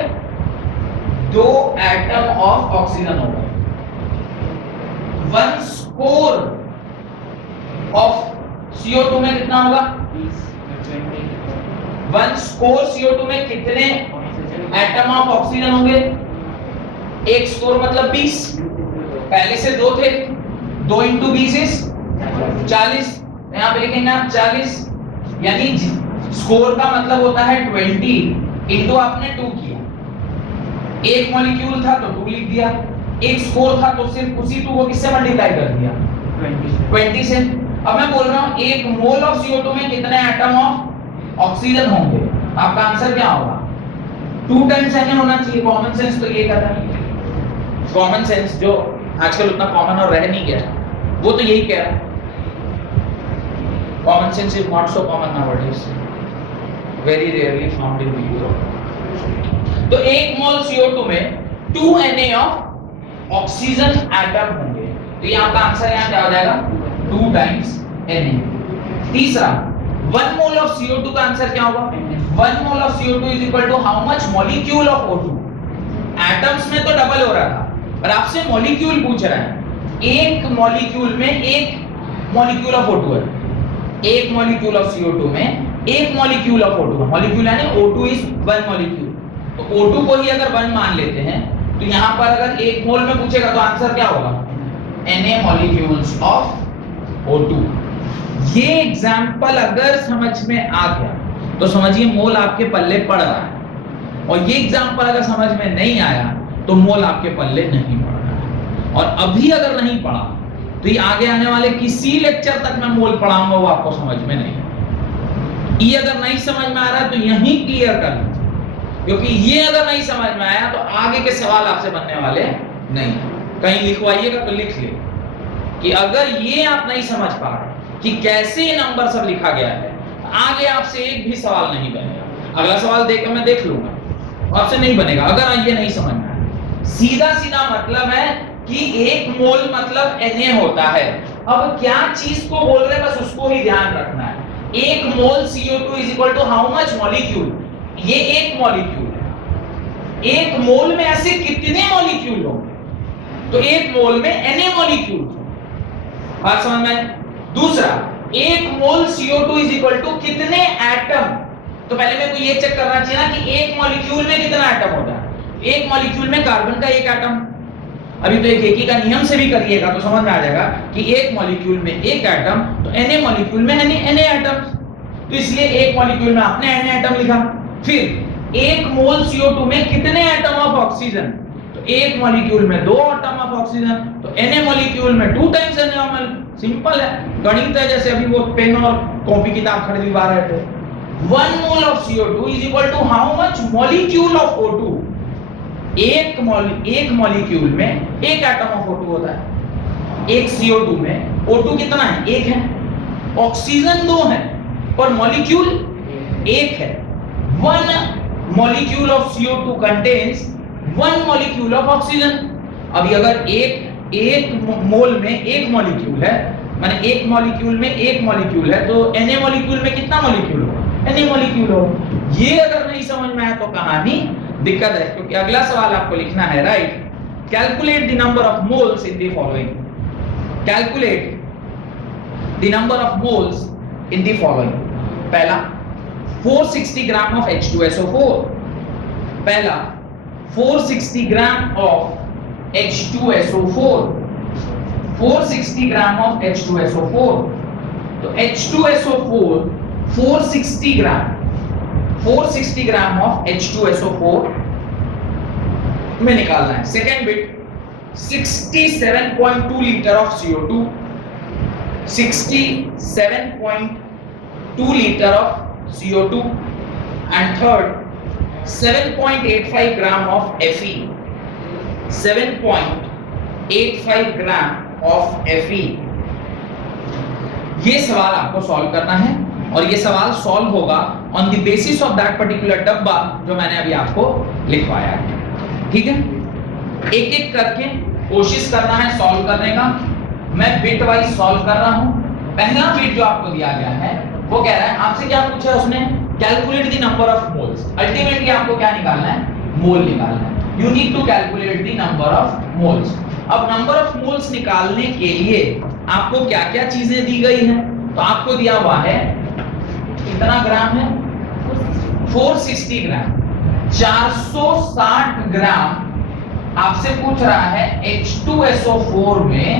2 एटम ऑफ ऑक्सीजन होगा। 1 स्कोर ऑफ CO2 में कितना होगा? 1 स्कोर CO2 में कितने एटम ऑफ ऑक्सीजन होंगे? एक स्कोर मतलब 20, पहले से 2 थे, 2 into 20 is 40, यहाँ पे लिखेंगे आप 40, यानी स्कोर का मतलब होता है 20 इंटू आपने 2 किया। एक मॉलिक्यूल था तो 2 लिख दिया, एक स्कोर था तो सिर्फ उसी 2 को किससे मल्टीप्लाई कर दिया? 20 से। अब मैं बोल रहा हूँ एक मोल ऑफ CO2 में कितने एटम ऑफ ऑक्सीजन होंगे? आपका आंसर क्या होगा? 2 टाइम्स Na होना चाहिए। कॉमन सेंस तो ये कहता है, कॉमन सेंस जो आजकल उतना कॉमन और रह नहीं गया वो तो यही कह रहा है, common sense is not so common nowadays, very rarely found in Europe. तो एक मोल CO2 में 2 Na ऑफ ऑक्सीजन एटम होंगे, तो यहाँ का आंसर यहाँ क्या हो जाएगा? 2 टाइम्स Na। तीसरा, 1 मोल ऑफ CO2 का आंसर क्या होगा? 1 mole of CO2 is equal to how much molecule of O2। Atoms में तो डबल हो रहा था, पर आपसे मॉलिक्यूल पूछ रहा है। एक मॉलिक्यूल में एक मॉलिक्यूल ऑफ O2 है, एक मॉलिक्यूल ऑफ CO2 में एक मॉलिक्यूल ऑफ O2 है। मॉलिक्यूल यानी O2 इज 1 मॉलिक्यूल, तो O2 को ही अगर 1 मान लेते हैं तो यहाँ पर अगर एक मोल में पूछेगा तो आंसर क्या होगा? Na molecules of O2। ये एग्जांपल अगर समझ में आ गया तो समझिए मोल आपके पल्ले पड़ रहा है, और ये एग्जांपल अगर समझ में नहीं आया तो मोल आपके पल्ले नहीं पड़ रहा है। और अभी अगर नहीं पड़ा तो ये आगे आने वाले किसी लेक्चर तक मैं मोल पढ़ाऊंगा वो आपको समझ में नहीं। ये अगर नहीं समझ में आ रहा है तो यहीं क्लियर कर लीजिए, क्योंकि ये अगर नहीं समझ में आया तो आगे के सवाल आपसे बनने वाले नहीं। कहीं लिखवाइएगा तो लिख ले कि अगर ये आप नहीं समझ पा रहे कि कैसे ये नंबर सब लिखा गया है, आगे आपसे एक भी सवाल नहीं बनेगा। अगला सवाल देकर मैं देख लूंगा, आपसे नहीं बनेगा अगर ये नहीं समझ में आया। सीधा सीधा मतलब है कि एक मोल मतलब Na होता है। अब क्या चीज को बोल रहे हैं बस उसको ही ध्यान रखना है। एक mole CO2 is equal to how much molecule, ये एक मॉलिक्यूल है। एक मोल में ऐसे कितने मॉलिक्यूल होंगे? तो एक मोल में Na मॉलिक्यूल, बात समझ में? दूसरा, एक mole CO2 is equal to कितने एटम? तो पहले मेरे को ये चेक करना चाहिए ना कि एक मॉलिक्यूल में कितना एटम होता है। एक मॉलिक्यूल में कार्बन का एक एटम, अभी तो एक का नियम से भी करिएगा तो समझ में आ जाएगा कि एक मॉलिक्यूल में एक एटम, तो Na मॉलिक्यूल में Na एटम्स, तो इसलिए एक मॉलिक्यूल में आपने Na एटम लिखा। फिर एक मोल CO2 में कितने एटम ऑफ ऑक्सीजन? तो एक मॉलिक्यूल में 2 एटम ऑफ ऑक्सीजन, तो Na मॉलिक्यूल में 2 टाइम्स Na। सिंपल है, गणित है, जैसे अभी वो पेन और कॉपी किताब खरीदवा रहे थे। 1 mole of CO2 is equal to how much molecule of O2? एक मॉलिक्यूल में एक एटम ऑफ O2 होता है। एक CO2 में O2 कितना है? एक है। ऑक्सीजन 2 है पर मॉलिक्यूल एक है। 1 molecule of CO2 contains 1 molecule of oxygen। अभी अगर एक मोल में एक मॉलिक्यूल है, माने एक मॉलिक्यूल में एक मॉलिक्यूल है, तो Na मॉलिक्यूल में कितना मॉलिक्यूल होगा? Na मॉलिक्यूल होगा। ये अगर नहीं समझ में आया तो कहानी दिक्कत है, क्योंकि अगला सवाल आपको लिखना है, right? Calculate the number of moles in the following. Calculate the number of moles in the following. पहला 460 ग्राम ऑफ H2SO4। पहला 460 ग्राम of H2SO4। 460 gram of H2SO4। तो H2SO4 460 ग्राम ऑफ H2SO4 में निकालना है। Second bit 67.2 litre of CO2। 67.2 litre of CO2 and third 7.85 gram of Fe। 7.85 gram of Fe। ये सवाल आपको solve करना है और ये सवाल सॉल्व होगा on the basis of that particular डब्बा जो मैंने अभी आपको लिखवाया है। ठीक है, एक एक करके कोशिश करना है सॉल्व करने का। मैं बिट वाइज सॉल्व कर रहा हूं। पहला बिट जो आपको दिया गया है वो कह रहा है, आपसे क्या पूछा है उसने? Calculate the number of moles. Ultimately आपको क्या निकालना है? मोल निकालना है। You need to calculate the number of moles. अब नंबर ऑफ मोल्स निकालने के लिए आपको क्या क्या चीजें दी गई हैं? तो आपको दिया हुआ है कितना ग्राम है? 460 ग्राम। 460 ग्राम आपसे पूछ रहा है H2SO4 में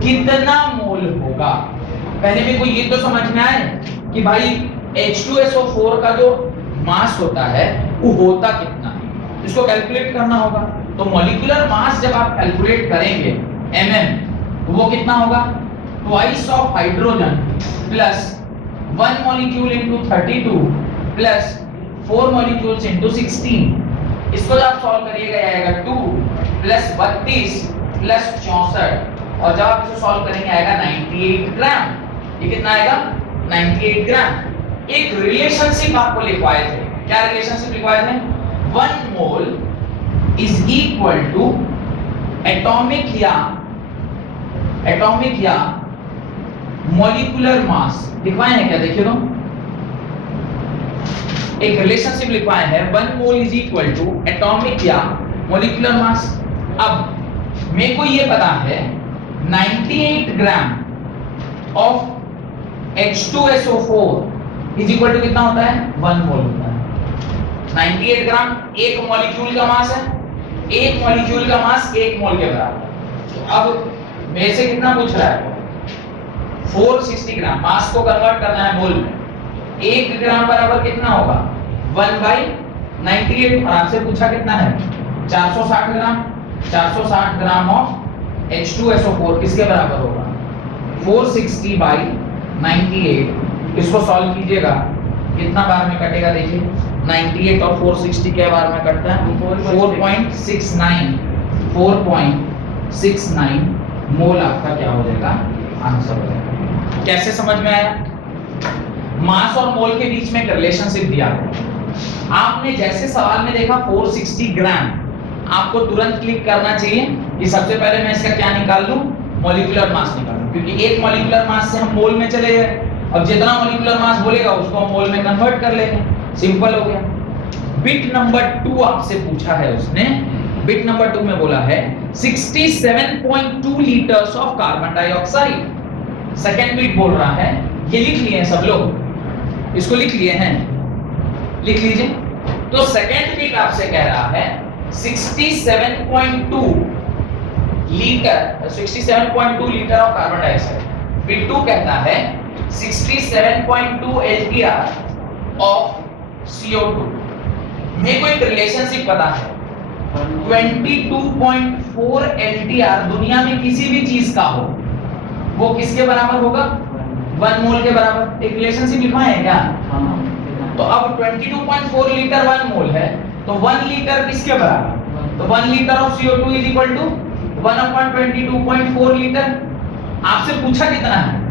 कितना मोल होगा। पहले में कोई ये तो समझ में आए कि भाई H2SO4 का जो मास होता है वो होता कितना है, इसको कैलकुलेट करना होगा। तो मॉलिक्यूलर मास जब आप कैलकुलेट करेंगे mm, वो कितना होगा? Twice of hydrogen plus 1 molecule into 32 plus 4 molecules into 16। इसको जब आप सॉल्व करिएगा आएगा 2 प्लस 32 प्लस 64 और जब आप इसे सॉल्व करेंगे आएगा 98 ग्राम। ये कितना आएगा? 98 ग्राम। एक रिलेशनशिप आपको लिखवाए थे। क्या रिलेशनशिप लिखवाए थे? 1 mole is equal to atomic या मॉलिक्यूलर मास। लिखवाए हैं क्या? देखिए तो एक रिलेशनशिप लिखवाए हैं 1 mole is equal to atomic या मॉलिक्यूलर मास। अब मेरे को ये पता है 98 gram of H2SO4 is equal to कितना होता है? 1 मोल होता है। 98 ग्राम एक मॉलिक्यूल का मास है। एक मॉलिक्यूल का मास 1 मोल के बराबर। अब मेरे से कितना पूछ रहा है? 460 ग्राम। मास को कन्वर्ट करना है मोल में। 1 ग्राम बराबर कितना होगा? 1/98। और आपसे पूछा कितना है? 460 ग्राम। 460 ग्राम ऑफ H2SO4 किसके बराबर होगा? 460/98। इसको सॉल्व कीजिएगा, कितना बार में कटेगा? देखिए 98 और 460 के बार में कटता है 4.69 मोल आपका क्या हो जाएगा? आंसर हो जाएगा। कैसे समझ में आया? मास और मोल के बीच में एक रिलेशनशिप दिया है। आपने जैसे सवाल में देखा 460 ग्राम, आपको तुरंत क्लिक करना चाहिए कि सबसे पहले मैं इसका क्या निकाल लूं? मॉलिक्यूलर मास निकाल लूं, क्योंकि एक मॉलिक्यूलर मास से हम मोल में चले गए। अब जितना मॉलिक्यूलर मास बोलेगा उसको हम मोल में कन्वर्ट कर लेंगे। सिंपल हो गया। बिट नंबर 2 आपसे पूछा है उसने। बिट नंबर 2 में बोला है 67.2 litres of carbon dioxide. Second bit बोल रहा है, ये लिख लिए हैं सब लोग, इसको लिख लिए हैं, लिख लीजिए। तो सेकेंड बिट आपसे कह रहा है 67.2 litre of carbon dioxide. Bit 2 कहता है 67.2 LTR ऑफ CO2। मेरे को एक रिलेशनशिप पता है 22.4 LTR दुनिया में किसी भी चीज का हो वो किसके बराबर होगा? 1 मोल के बराबर। एक रिलेशनशिप लिखवाए हैं क्या? तो अब 22.4 लीटर 1 मोल है, तो 1 लीटर किसके बराबर? तो 1 litre of CO2 is equal to 1/22.4 litre. आपसे पूछा कितना है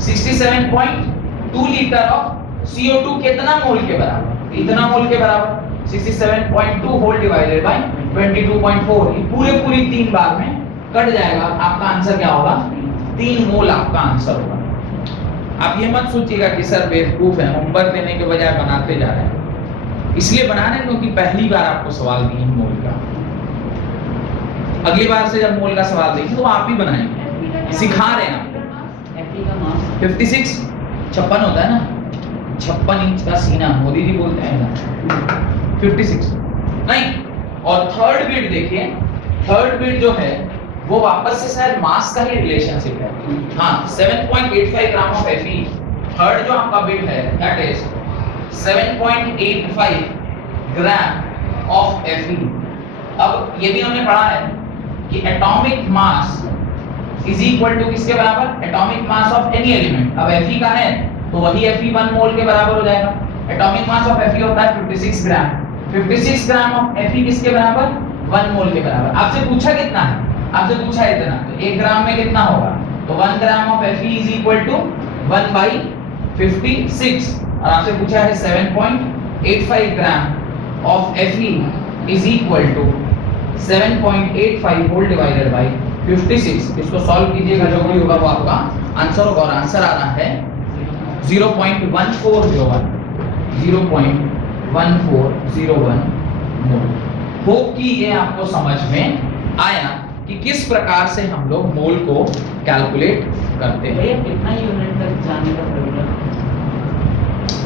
67.2 लीटर ऑफ CO2 कितना मोल के बराबर, इतना मोल के बराबर 67.2 होल डिवाइडेड बाय 22.4, ये पूरी 3 बार में कट जाएगा। आपका आंसर क्या होगा 3 मोल आपका आंसर होगा। आप ये मत सोचिएगा कि सर बेवकूफ है, होमवर्क देने के बजाय बनाते जा रहे हैं। इसलिए बना रहे हैं क्योंकि पहली बार आपको सवाल दिए मोल का। अगली बार से जब मोल का सवाल देंगे तो आप ही बनाएंगे, सिखा रहे हैं आपको। Fe का मास 56 56 होता है ना, 56 इंच का सीना मोदी जी बोलते हैं ना 56 नहीं। और थर्ड बिट देखिए, थर्ड बिट जो है वो वापस से शायद मास का ही रिलेशनशिप है। हाँ 7.85 ग्राम ऑफ Fe, थर्ड जो आपका बिट है that is 7.85 gram of Fe। अब ये भी हमने पढ़ा है कि atomic mass is equal to किसके बराबर, atomic mass of any element. अब Fe का है तो वही Fe 1 मोल के बराबर हो जाएगा। एटॉमिक मास ऑफ Fe होता है 56 ग्राम, 56 ग्राम ऑफ Fe किसके बराबर 1 मोल के बराबर। आपसे पूछा कितना है, आपसे पूछा इतना, तो 1 ग्राम में कितना होगा, तो 1 gram of Fe is equal to 1/56। और आपसे पूछा है 7.85 gram of Fe is equal to 7.85 whole divided by 56। इसको सॉल्व कीजिएगा, जो भी होगा वो आपका आंसर होगा। और आंसर आ रहा है 0.1401 मोल। होप कि ये आपको समझ में आया कि किस प्रकार से हम लोग मोल को कैलकुलेट करते हैं। भैया कितना यूनिट तक जाने का प्रॉब्लम?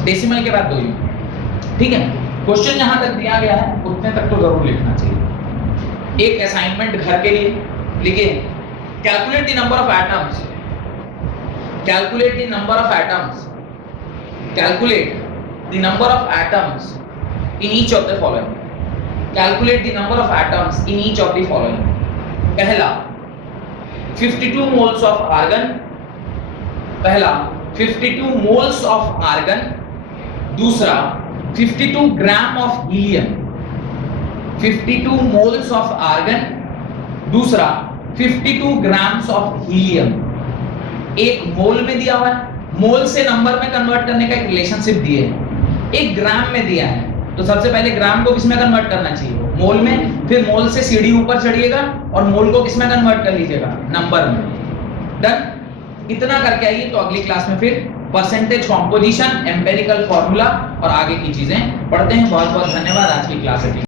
डेसिमल के बाद 2 यूनिट, ठीक है। क्वेश्चन जहां तक दिया गया है उतने तक तो जरूर लिखना चाहिए। एक असाइनमेंट घर के लिए लिखिए, calculate the number of atoms, calculate the number of atoms, calculate the number of atoms in each of the following, calculate the number of atoms in each of the following. पहला 52 moles of argon, पहला 52 moles of argon, दूसरा 52 gram of helium, 52 moles of argon, दूसरा 52 grams of helium. एक मोल में दिया हुआ है, मोल से नंबर में कन्वर्ट करने का एक रिलेशनशिप दिए है, एक ग्राम में दिया है, तो सबसे पहले ग्राम को किसमें कन्वर्ट करना चाहिए, मोल में, फिर मोल से सीढ़ी ऊपर चढ़िएगा और मोल को किसमें कन्वर्ट कर लीजिएगा, नंबर में। डन, इतना करके आइए, तो अगली क्लास में फिर परसेंटेज कॉम्पोजिशन, एम्पिरिकल फॉर्मूला और आगे की चीजें पढ़ते हैं। बहुत बहुत धन्यवाद। आज की क्लास